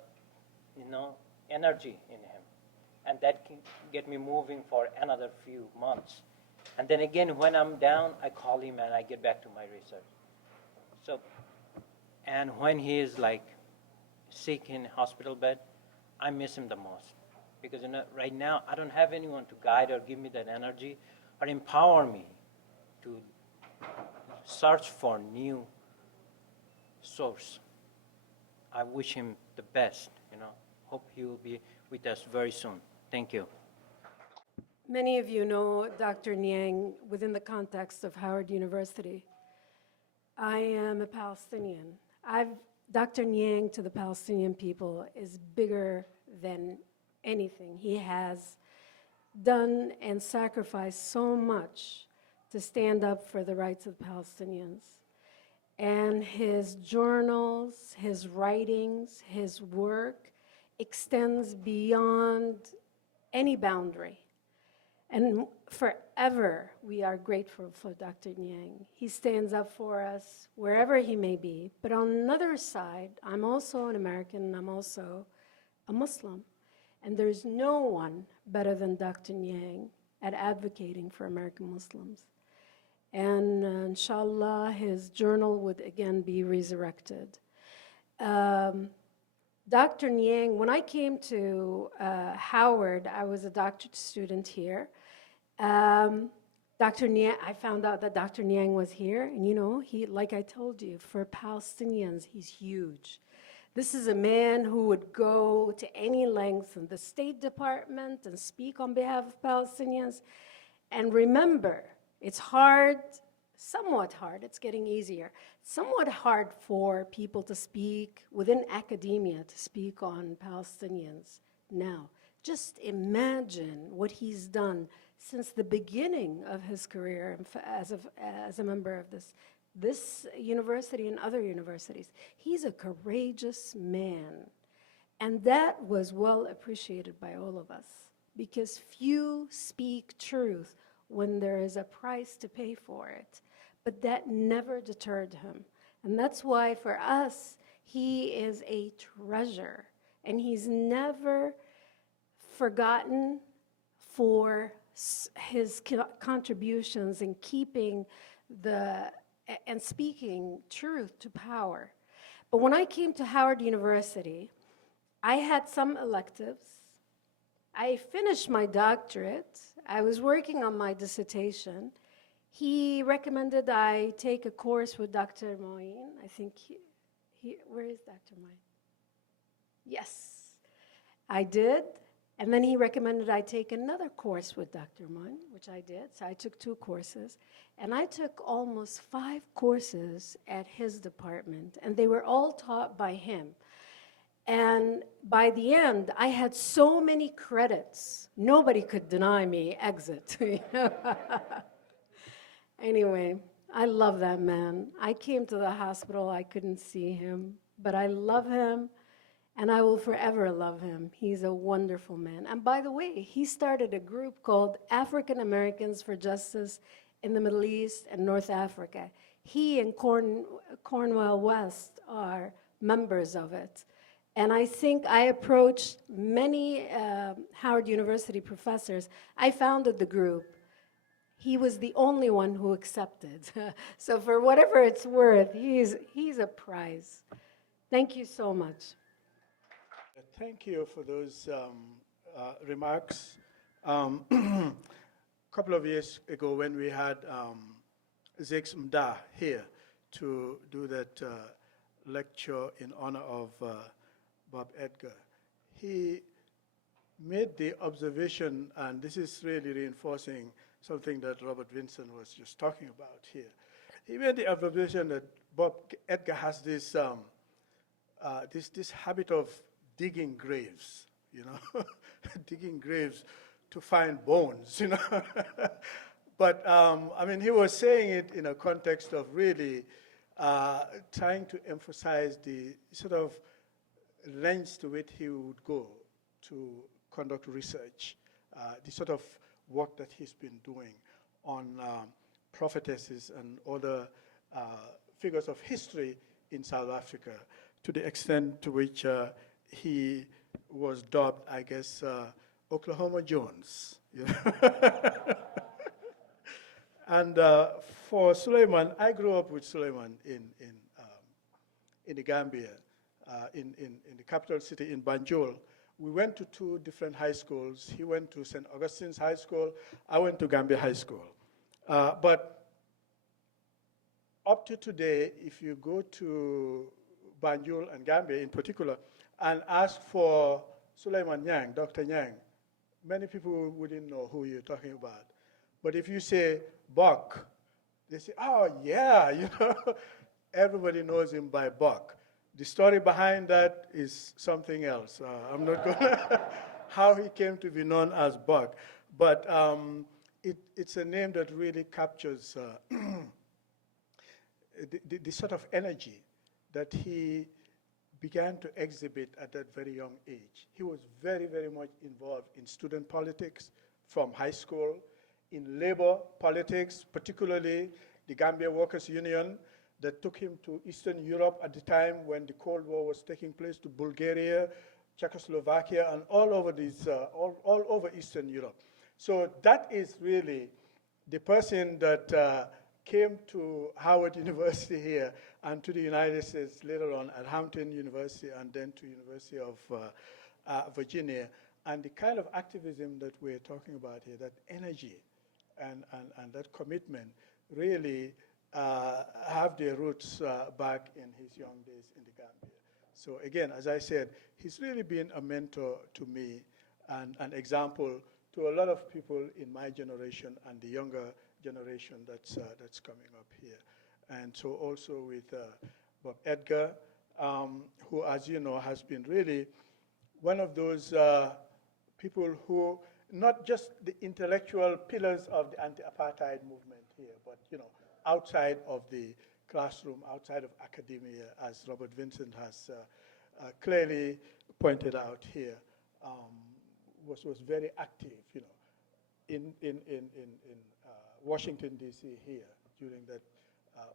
energy in him. And that can get me moving for another few months. And then again, when I'm down, I call him and I get back to my research. So, and when he is like sick in hospital bed, I miss him the most. Because right now, I don't have anyone to guide or give me that energy or empower me to search for new source. I wish him the best, Hope he will be with us very soon. Thank you. Many of you know Dr. Nyang within the context of Howard University. I am a Palestinian. Dr. Nyang to the Palestinian people is bigger than anything. He has done and sacrificed so much to stand up for the rights of Palestinians. And his journals, his writings, his work extends beyond any boundary. And forever, we are grateful for Dr. Nyang. He stands up for us wherever he may be. But on another side, I'm also an American, and I'm also a Muslim. And there's no one better than Dr. Nyang at advocating for American Muslims. And inshallah, his journal would again be resurrected. Dr. Nyang, when I came to Howard, I was a doctorate student here. Dr. Nyang, I found out that Dr. Nyang was here, and he, like I told you, for Palestinians, he's huge. This is a man who would go to any length in the State Department and speak on behalf of Palestinians. And remember, it's hard, somewhat hard, it's getting easier, somewhat hard for people to speak within academia to speak on Palestinians now. Just imagine what he's done since the beginning of his career as a member of this university and other universities. He's a courageous man. And that was well appreciated by all of us, because few speak truth when there is a price to pay for it. But that never deterred him. And that's why for us, he is a treasure. And he's never forgotten for his contributions in keeping and speaking truth to power. But when I came to Howard University, I had some electives. I finished my doctorate. I was working on my dissertation. He recommended I take a course with Dr. Moin. I think where is Dr. Moin? Yes, I did. And then he recommended I take another course with Dr. Moin, which I did. So I took 2 courses. And I took almost 5 courses at his department, and they were all taught by him. And by the end, I had so many credits, nobody could deny me exit. Anyway, I love that man. I came to the hospital, I couldn't see him, but I love him, and I will forever love him. He's a wonderful man. And by the way, he started a group called African Americans for Justice in the Middle East and North Africa. He and Cornwell West are members of it. And I think I approached many Howard University professors. I founded the group. He was the only one who accepted. So for whatever it's worth, he's a prize. Thank you so much. Thank you for those remarks. Couple of years ago when we had Zix Mda here to do that lecture in honor of Bob Edgar, he made the observation, and this is really reinforcing something that Robert Vincent was just talking about here. He made the observation that Bob Edgar has this, this habit of digging graves, digging graves to find bones, But, I mean, he was saying it in a context of really trying to emphasize the sort of lengths to which he would go to conduct research, the sort of work that he's been doing on prophetesses and other figures of history in South Africa, to the extent to which he was dubbed, I guess, Oklahoma Jones. And for Sulayman, I grew up with Sulayman in the Gambia, in the capital city in Banjul. We went to 2 different high schools. He went to St. Augustine's High School. I went to Gambia High School. But up to today, if you go to Banjul and Gambia in particular, and ask for Sulayman Nyang, Dr. Nyang, many people wouldn't know who you're talking about. But if you say Buck, they say, oh yeah, everybody knows him by Buck. The story behind that is something else. I'm not going to, how he came to be known as Buck. But it's a name that really captures the sort of energy that he began to exhibit at that very young age. He was very, very much involved in student politics from high school, in labor politics, particularly the Gambia Workers' Union that took him to Eastern Europe at the time when the Cold War was taking place, to Bulgaria, Czechoslovakia, and all over all over Eastern Europe. So that is really the person that came to Howard University here and to the United States later on at Hampton University and then to University of Virginia. And the kind of activism that we're talking about here, that energy, and that commitment really have their roots back in his young days in the Gambia. So again, as I said, he's really been a mentor to me and an example to a lot of people in my generation and the younger generation that's coming up here. And so also with Bob Edgar, who, as you know, has been really one of those people who, not just the intellectual pillars of the anti-apartheid movement here, but outside of the classroom, outside of academia, as Robert Vincent has clearly pointed out here, was very active, in Washington, D.C. here during that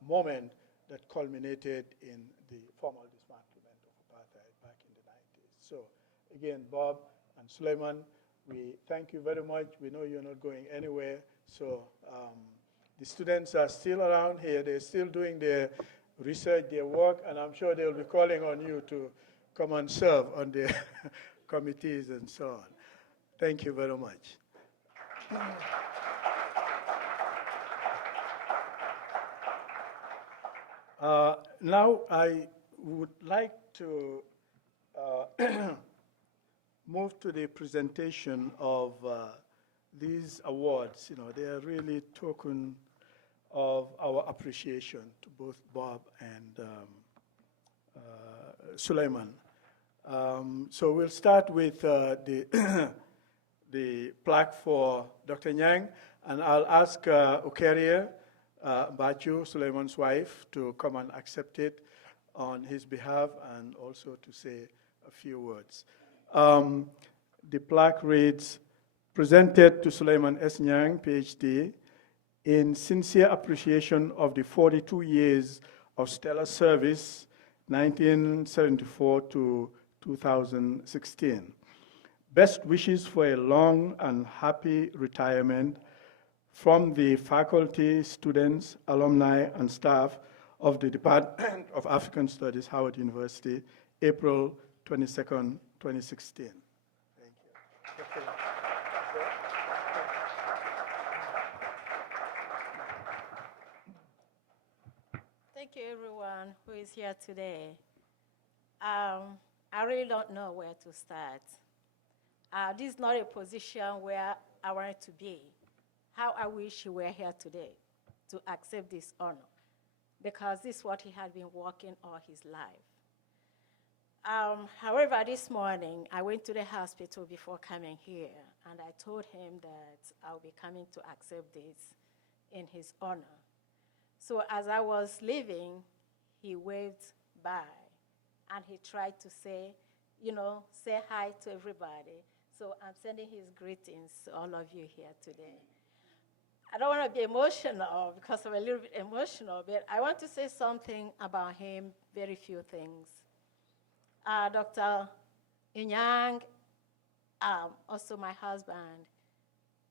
moment that culminated in the formal dismantlement of apartheid back in the 90s. So again, Bob and Sulayman, we thank you very much. We know you're not going anywhere. So the students are still around here. They're still doing their research, their work, and I'm sure they'll be calling on you to come and serve on their committees and so on. Thank you very much. Now I would like to move to the presentation of these awards. They are really token of our appreciation to both Bob and Sulayman. So we'll start with the the plaque for Dr. Nyang, and I'll ask Ukeria Bachu, Sulayman's wife, to come and accept it on his behalf and also to say a few words. The plaque reads, presented to Sulayman S. Nyang, PhD, in sincere appreciation of the 42 years of stellar service, 1974 to 2016. Best wishes for a long and happy retirement from the faculty, students, alumni, and staff of the Department of African Studies, Howard University, April 22nd, 2016. Thank you. Thank you, everyone who is here today. I really don't know where to start. This is not a position where I wanted to be. How I wish he were here today to accept this honor, because this is what he had been working all his life. However, this morning, I went to the hospital before coming here, and I told him that I'll be coming to accept this in his honor. So as I was leaving, he waved by, and he tried to say, say hi to everybody. So I'm sending his greetings to all of you here today. I don't want to be emotional because I'm a little bit emotional, but I want to say something about him, very few things. Dr. Nyang, also my husband,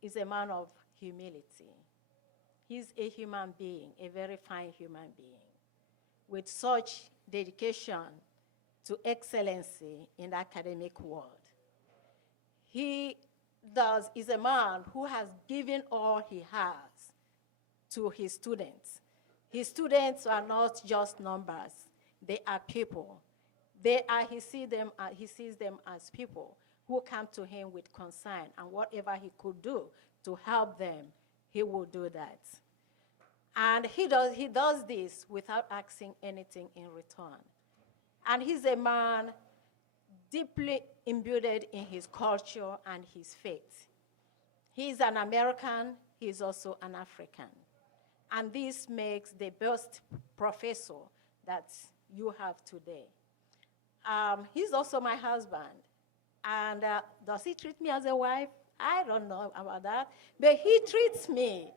is a man of humility. He's a human being, a very fine human being, with such dedication to excellency in the academic world. He is a man who has given all he has to his students. His students are not just numbers, they are people. He sees them as people who come to him with concern, and whatever he could do to help them, he will do that. And he does this without asking anything in return. And he's a man deeply imbued in his culture and his faith. He is an American, he is also an African. And this makes the best professor that you have today. He's also my husband. And does he treat me as a wife? I don't know about that. But he treats me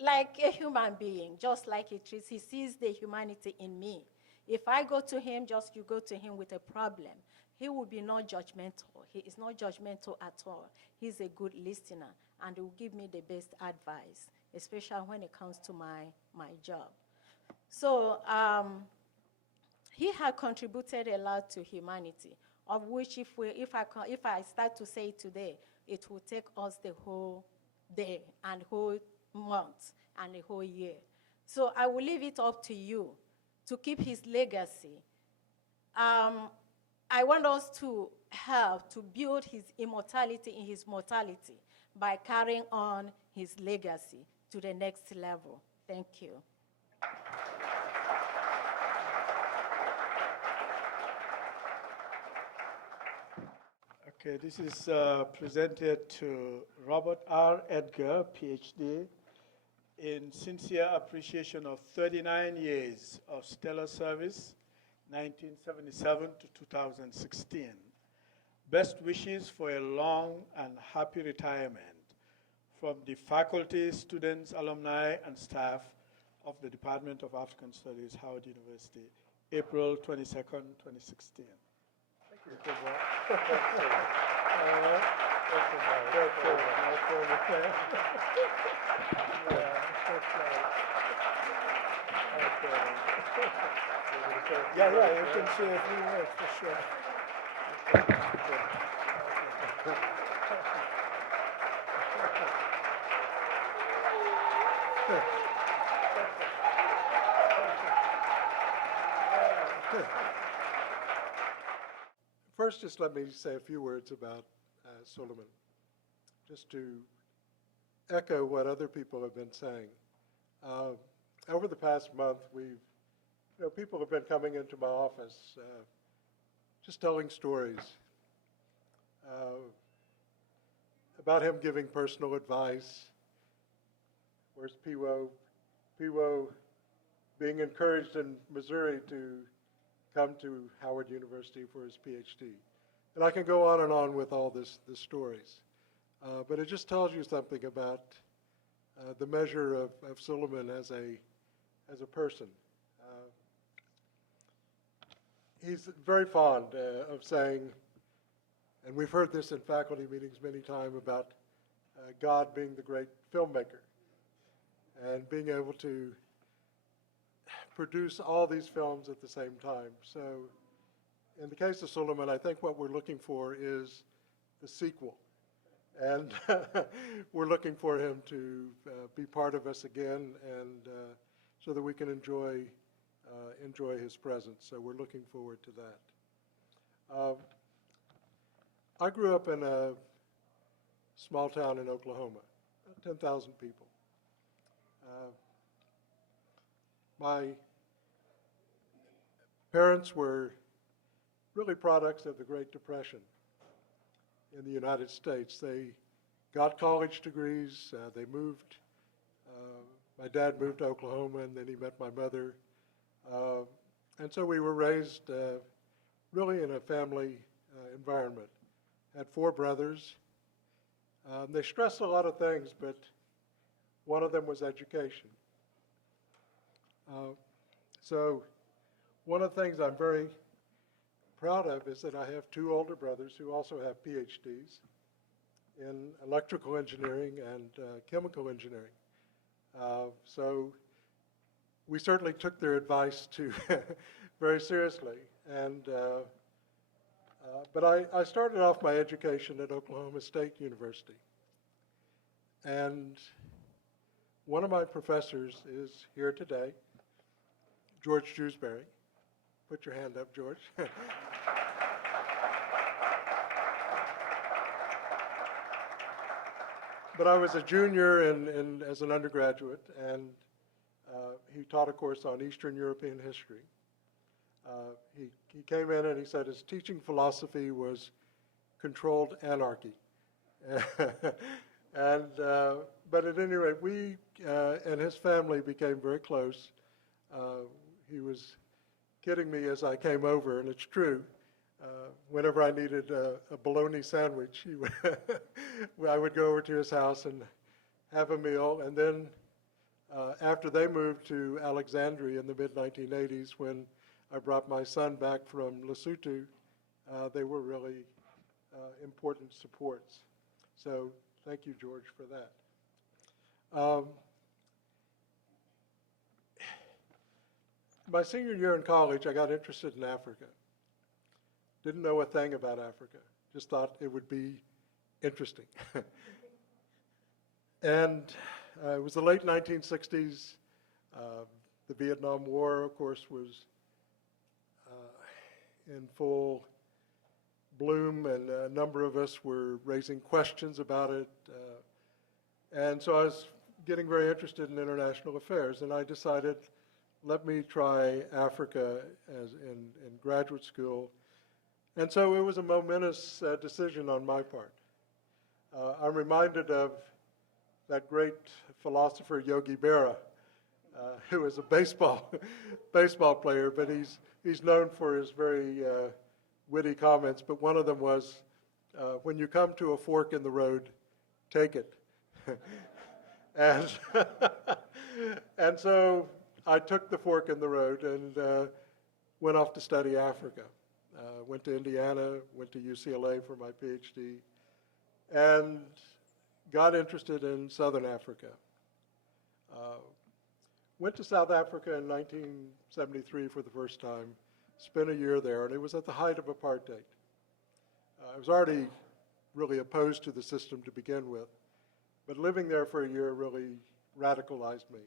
like a human being, just like he sees the humanity in me. If I go to him, you go to him with a problem, he will be not judgmental. He is not judgmental at all. He's a good listener, and he will give me the best advice, especially when it comes to my job. So he had contributed a lot to humanity, of which if I start to say today, it will take us the whole day and whole months and a whole year. So I will leave it up to you to keep his legacy. I want us to help to build his immortality in his mortality by carrying on his legacy to the next level. Thank you. Okay, this is presented to Robert R. Edgar, PhD, in sincere appreciation of 39 years of stellar service, 1977 to 2016. Best wishes for a long and happy retirement from the faculty, students, alumni, and staff of the Department of African Studies, Howard University, April 22nd, 2016. Thank you. Yeah, you can say a few words for sure. First, just let me say a few words about Sulayman, just to echo what other people have been saying. Over the past month, people have been coming into my office just telling stories about him giving personal advice. Where's Piwo? Piwo being encouraged in Missouri to come to Howard University for his PhD. And I can go on and on with all the stories. But it just tells you something about the measure of Sulayman as a person. He's very fond of saying, and we've heard this in faculty meetings many times, about God being the great filmmaker and being able to produce all these films at the same time. So in the case of Sulayman, I think what we're looking for is the sequel. And we're looking for him to be part of us again, and so that we can enjoy his presence. So we're looking forward to that. I grew up in a small town in Oklahoma, 10,000 people. My parents were really products of the Great Depression in the United States. They got college degrees, they moved. My dad moved to Oklahoma, and then he met my mother. And so we were raised really in a family environment. Had 4 brothers. They stressed a lot of things, but one of them was education. So one of the things I'm very proud of is that I have 2 older brothers who also have PhDs in electrical engineering and chemical engineering. So we certainly took their advice very seriously. And but I started off my education at Oklahoma State University. And one of my professors is here today, George Jewsbury. Put your hand up, George. But I was a junior as an undergraduate, and he taught a course on Eastern European history. He came in and he said his teaching philosophy was controlled anarchy. But at any rate, we and his family became very close. He was kidding me as I came over, and it's true. Whenever I needed a bologna sandwich, I would go over to his house and have a meal. And then after they moved to Alexandria in the mid-1980s, when I brought my son back from Lesotho, they were really important supports. So thank you, George, for that. My senior year in college, I got interested in Africa. Didn't know a thing about Africa, just thought it would be interesting. And it was the late 1960s. The Vietnam War, of course, was in full bloom, and a number of us were raising questions about it. And so I was getting very interested in international affairs, and I decided, let me try Africa as in graduate school. And so it was a momentous decision on my part. I'm reminded of that great philosopher Yogi Berra, who was a baseball player, but he's known for his very witty comments. But one of them was, "When you come to a fork in the road, take it." and and so I took the fork in the road and went off to study Africa. Went to Indiana, went to UCLA for my PhD, and got interested in Southern Africa. Went to South Africa in 1973 for the first time, spent a year there, and it was at the height of apartheid. I was already really opposed to the system to begin with, but living there for a year really radicalized me.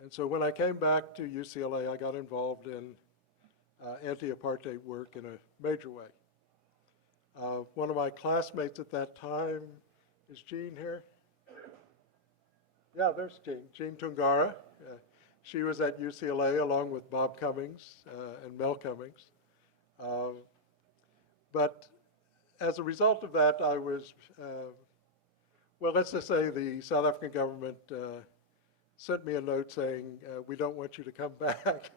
And so when I came back to UCLA, I got involved in anti-apartheid work in a major way. One of my classmates at that time, is Jean here? Yeah, there's Jean Tungara. She was at UCLA along with Bob Cummings and Mel Cummings. But as a result of that, I was, well, let's just say the South African government sent me a note saying, we don't want you to come back.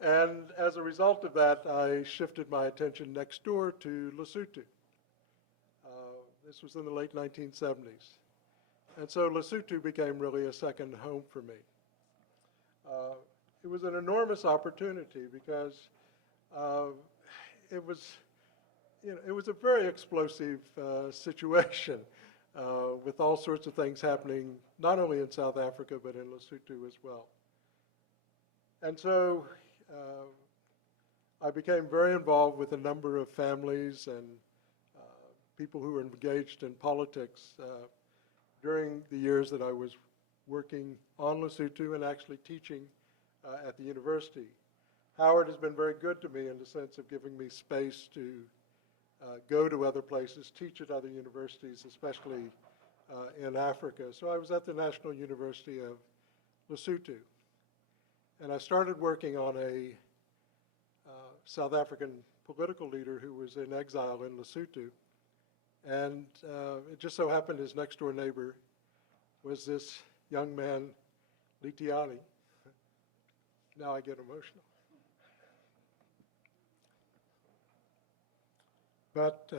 And as a result of that, I shifted my attention next door to Lesotho. This was in the late 1970s. And so Lesotho became really a second home for me. It was an enormous opportunity because it was a very explosive situation with all sorts of things happening, not only in South Africa, but in Lesotho as well. And so I became very involved with a number of families and people who were engaged in politics during the years that I was working on Lesotho and actually teaching at the university. Howard has been very good to me in the sense of giving me space to go to other places, teach at other universities, especially in Africa. So I was at the National University of Lesotho. And I started working on a South African political leader who was in exile in Lesotho. And it just so happened his next door neighbor was this young man, Litiani. Now I get emotional. But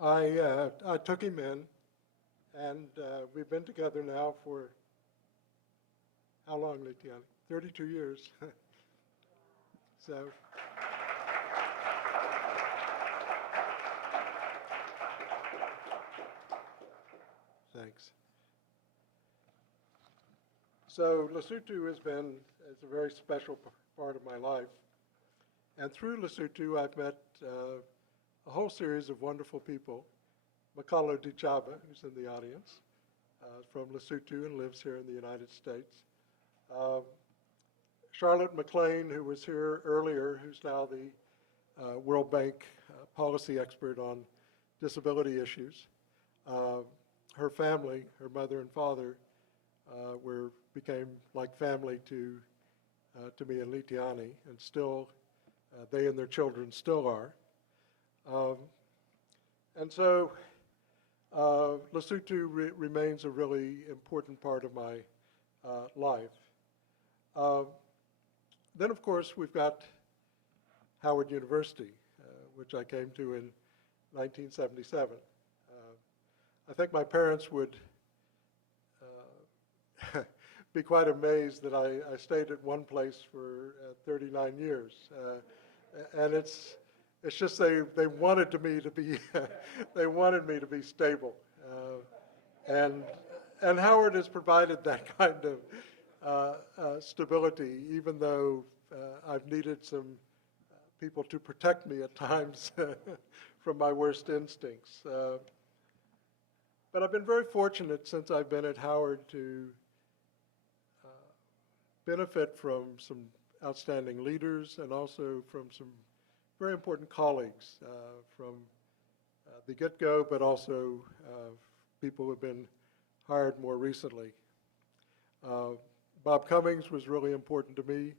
I took him in, and we've been together now for how long, Litiani? 32 years. So. Thanks. So Lesotho is a very special part of my life. And through Lesotho, I've met a whole series of wonderful people. Makalo Dichaba, who's in the audience, from Lesotho and lives here in the United States. Charlotte McLean, who was here earlier, who's now the World Bank policy expert on disability issues. Her family, her mother and father, became like family to me and Litiani, and still, they and their children still are. And so Lesotho remains a really important part of my life. Then, of course, we've got Howard University, which I came to in 1977. I think my parents would be quite amazed that I stayed at one place for 39 years. And it's just they wanted me to be they wanted me to be stable. And Howard has provided that kind of stability, even though I've needed some people to protect me at times from my worst instincts. But I've been very fortunate since I've been at Howard to benefit from some outstanding leaders and also from some very important colleagues from the get-go, but also people who have been hired more recently. Bob Cummings was really important to me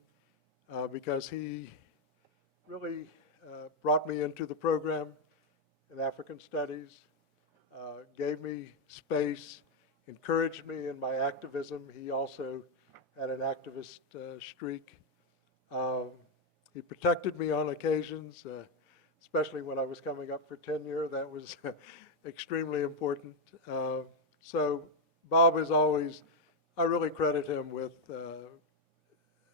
because he really brought me into the program in African Studies, gave me space, encouraged me in my activism. He also had an activist streak. He protected me on occasions, especially when I was coming up for tenure. That was extremely important. So Bob is always, I really credit him with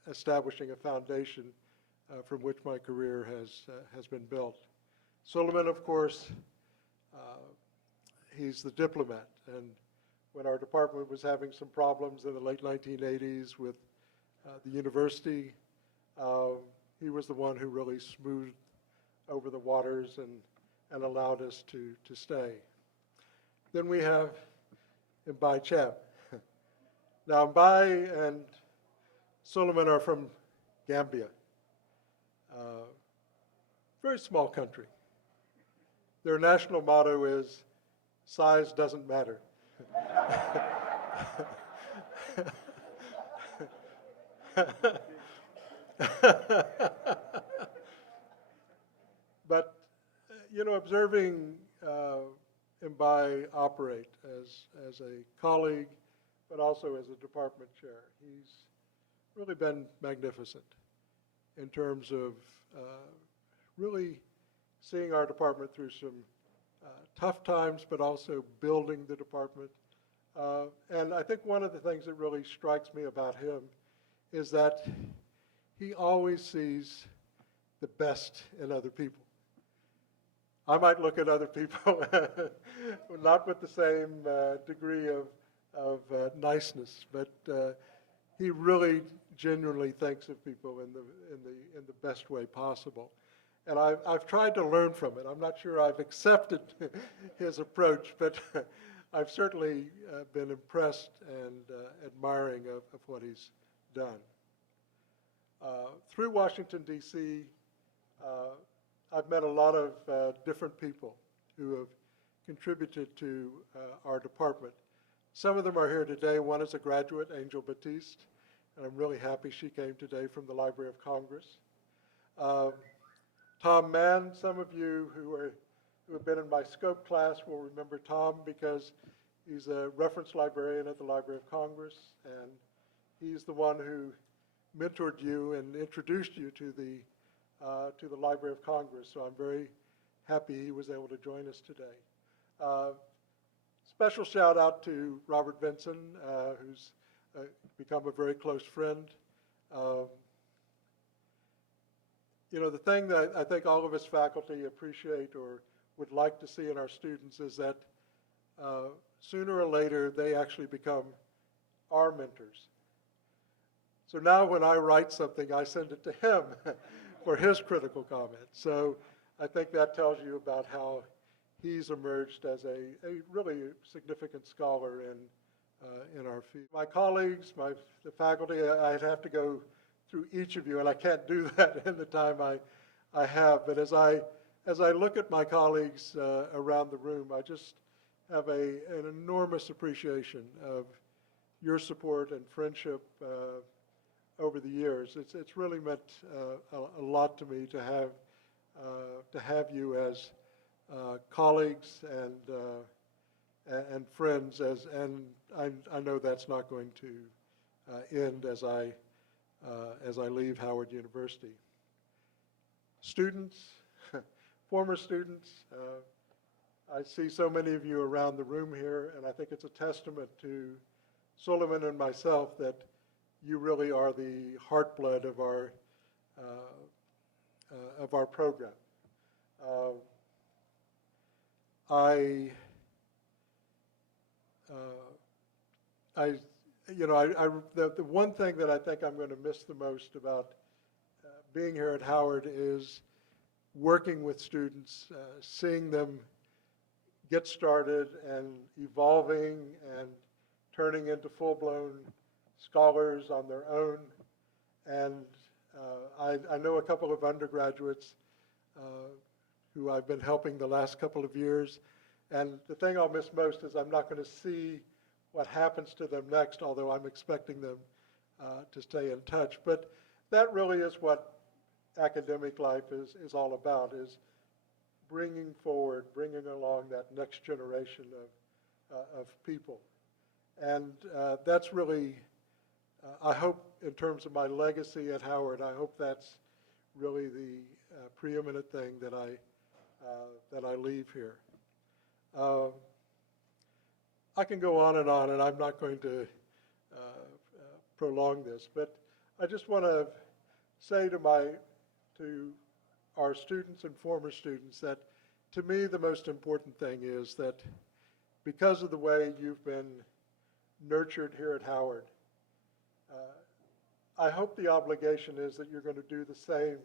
establishing a foundation from which my career has been built. Sulayman, of course, he's the diplomat, and when our department was having some problems in the late 1980s with the university, he was the one who really smoothed over the waters and allowed us to stay. Then we have Mbai Cham. Now, Mbai and Sulayman are from Gambia. Very small country. Their national motto is, size doesn't matter. But, you know, observing Mbai operate as a colleague, but also as a department chair, he's really been magnificent in terms of really seeing our department through some tough times, but also building the department. And I think one of the things that really strikes me about him is that he always sees the best in other people. I might look at other people not with the same degree of niceness, but he really genuinely thinks of people in the best way possible. And I've tried to learn from it. I'm not sure I've accepted his approach, but I've certainly been impressed and admiring of what he's done. Through Washington, D.C., I've met a lot of different people who have contributed to our department. Some of them are here today. One is a graduate, Angel Batiste, and I'm really happy she came today from the Library of Congress. Tom Mann, some of you who have been in my scope class will remember Tom because he's a reference librarian at the Library of Congress, and he's the one who mentored you and introduced you to the Library of Congress. So I'm very happy he was able to join us today. Special shout out to Robert Vinson, who's become a very close friend. You know, the thing that I think all of us faculty appreciate or would like to see in our students is that sooner or later they actually become our mentors. So now when I write something, I send it to him for his critical comment. So I think that tells you about how he's emerged as a really significant scholar in our field. My colleagues, the faculty, I'd have to go through each of you, and I can't do that in the time I have. But as I look at my colleagues around the room, I just have an enormous appreciation of your support and friendship over the years. It's really meant a lot to me to have you as colleagues and friends, and I know that's not going to end as I leave Howard University. Students, former students, I see so many of you around the room here, and I think it's a testament to Sulayman and myself that you really are the heartblood of our program. The one thing that I think I'm going to miss the most about being here at Howard is working with students, seeing them get started and evolving and turning into full-blown scholars on their own. And I know a couple of undergraduates who I've been helping the last couple of years. And the thing I'll miss most is I'm not going to see what happens to them next, although I'm expecting them to stay in touch. But that really is what academic life is all about, is bringing forward, bringing along that next generation of people. And that's really, I hope in terms of my legacy at Howard, I hope that's really the preeminent thing that I leave here. I can go on, and I'm not going to prolong this, but I just want to say to our students and former students that, to me, the most important thing is that because of the way you've been nurtured here at Howard, I hope the obligation is that you're going to do the same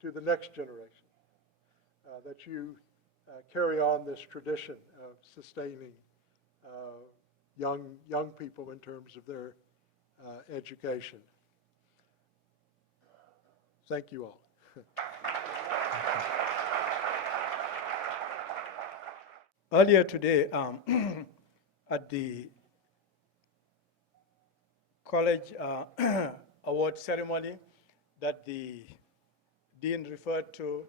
to the next generation, that you carry on this tradition of sustaining young people in terms of their education. Thank you all. Earlier today, at the college award ceremony that the dean referred to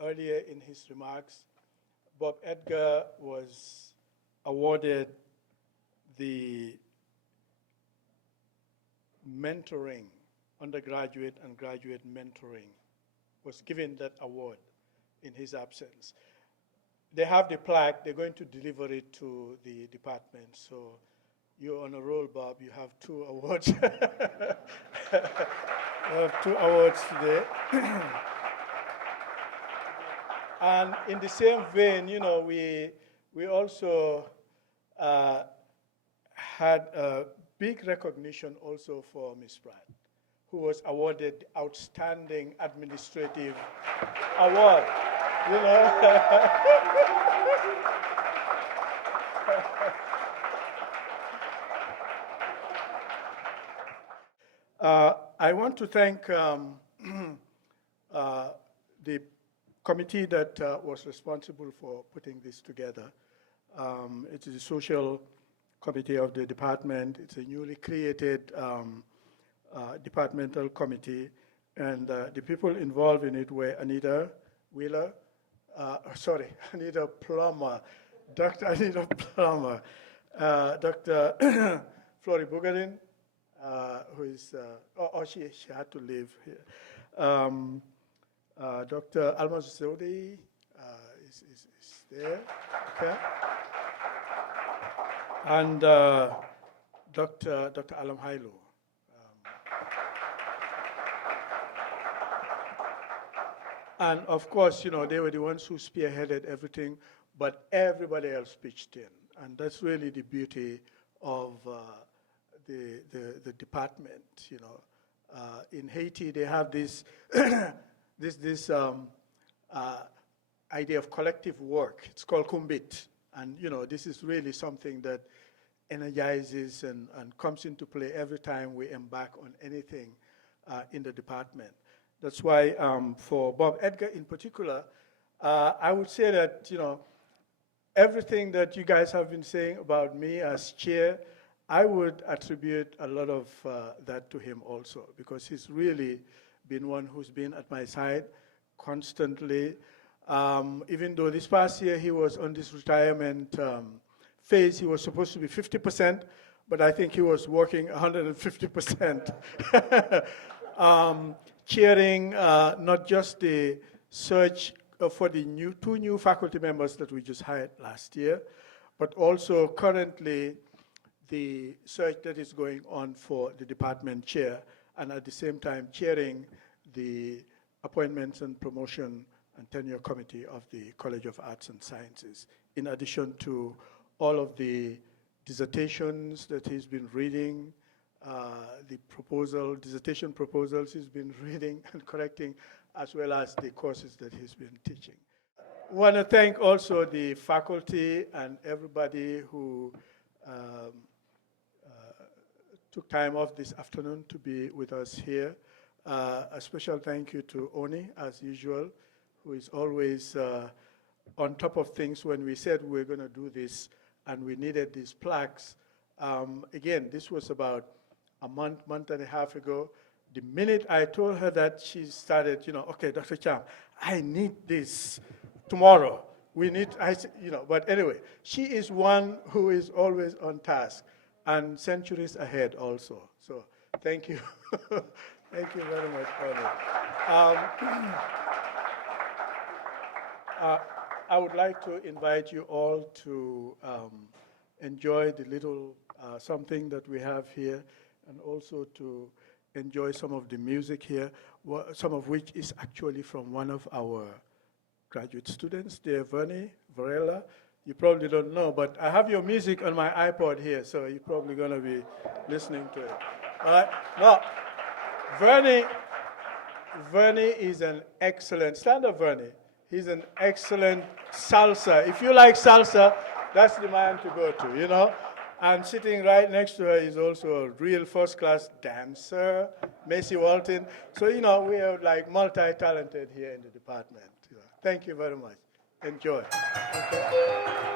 earlier in his remarks, Bob Edgar was awarded the mentoring, undergraduate and graduate mentoring, was given that award in his absence. They have the plaque. They're going to deliver it to the department. So you're on a roll, Bob. You have 2 awards. You have 2 awards today. And in the same vein, you know, we also had a big recognition also for Ms. Pratt, who was awarded the Outstanding Administrative Award. You know. I want to thank the committee that was responsible for putting this together. It is a social committee of the department. It's a newly created departmental committee, and the people involved in it were Anita Wheeler, Anita Plummer, Dr. Anita Plummer, Dr. Flori Bugarin, who is, she had to leave here. Dr. Almaz Zodi is there, okay? And Dr. Alam Hailu. And of course, you know, they were the ones who spearheaded everything, but everybody else pitched in. And that's really the beauty of the department, you know. In Haiti, they have this, this idea of collective work. It's called Kumbit. And, you know, this is really something that energizes and comes into play every time we embark on anything in the department. That's why for Bob Edgar in particular, I would say that, you know, everything that you guys have been saying about me as chair, I would attribute a lot of that to him also, because he's really been one who's been at my side constantly. Even though this past year he was on this retirement phase, he was supposed to be 50%, but I think he was working 150%. Chairing not just the search for the 2 new faculty members that we just hired last year, but also currently the search that is going on for the department chair, and at the same time chairing the Appointments and Promotion and Tenure Committee of the College of Arts and Sciences, in addition to all of the dissertations that he's been reading, the dissertation proposals he's been reading and correcting, as well as the courses that he's been teaching. I want to thank also the faculty and everybody who took time off this afternoon to be with us here. A special thank you to Oni, as usual, who is always on top of things when we said we were going to do this and we needed these plaques. Again, this was about a month and a half ago. The minute I told her that, she started, okay, Dr. Cham, I need this tomorrow. We need, but anyway, she is one who is always on task and centuries ahead also. So thank you. Thank you very much, Oni. I would like to invite you all to enjoy the little something that we have here, and also to enjoy some of the music here, some of which is actually from one of our graduate students, dear Vernie Varela. You probably don't know, but I have your music on my iPod here, so you're probably going to be listening to it. All right? No, Vernie is an excellent, stand up, Vernie. He's an excellent salsa. If you like salsa, that's the man to go to, And sitting right next to her is also a real first-class dancer, Macy Walton. So, we are like multi-talented here in the department. Thank you very much. Enjoy. Okay.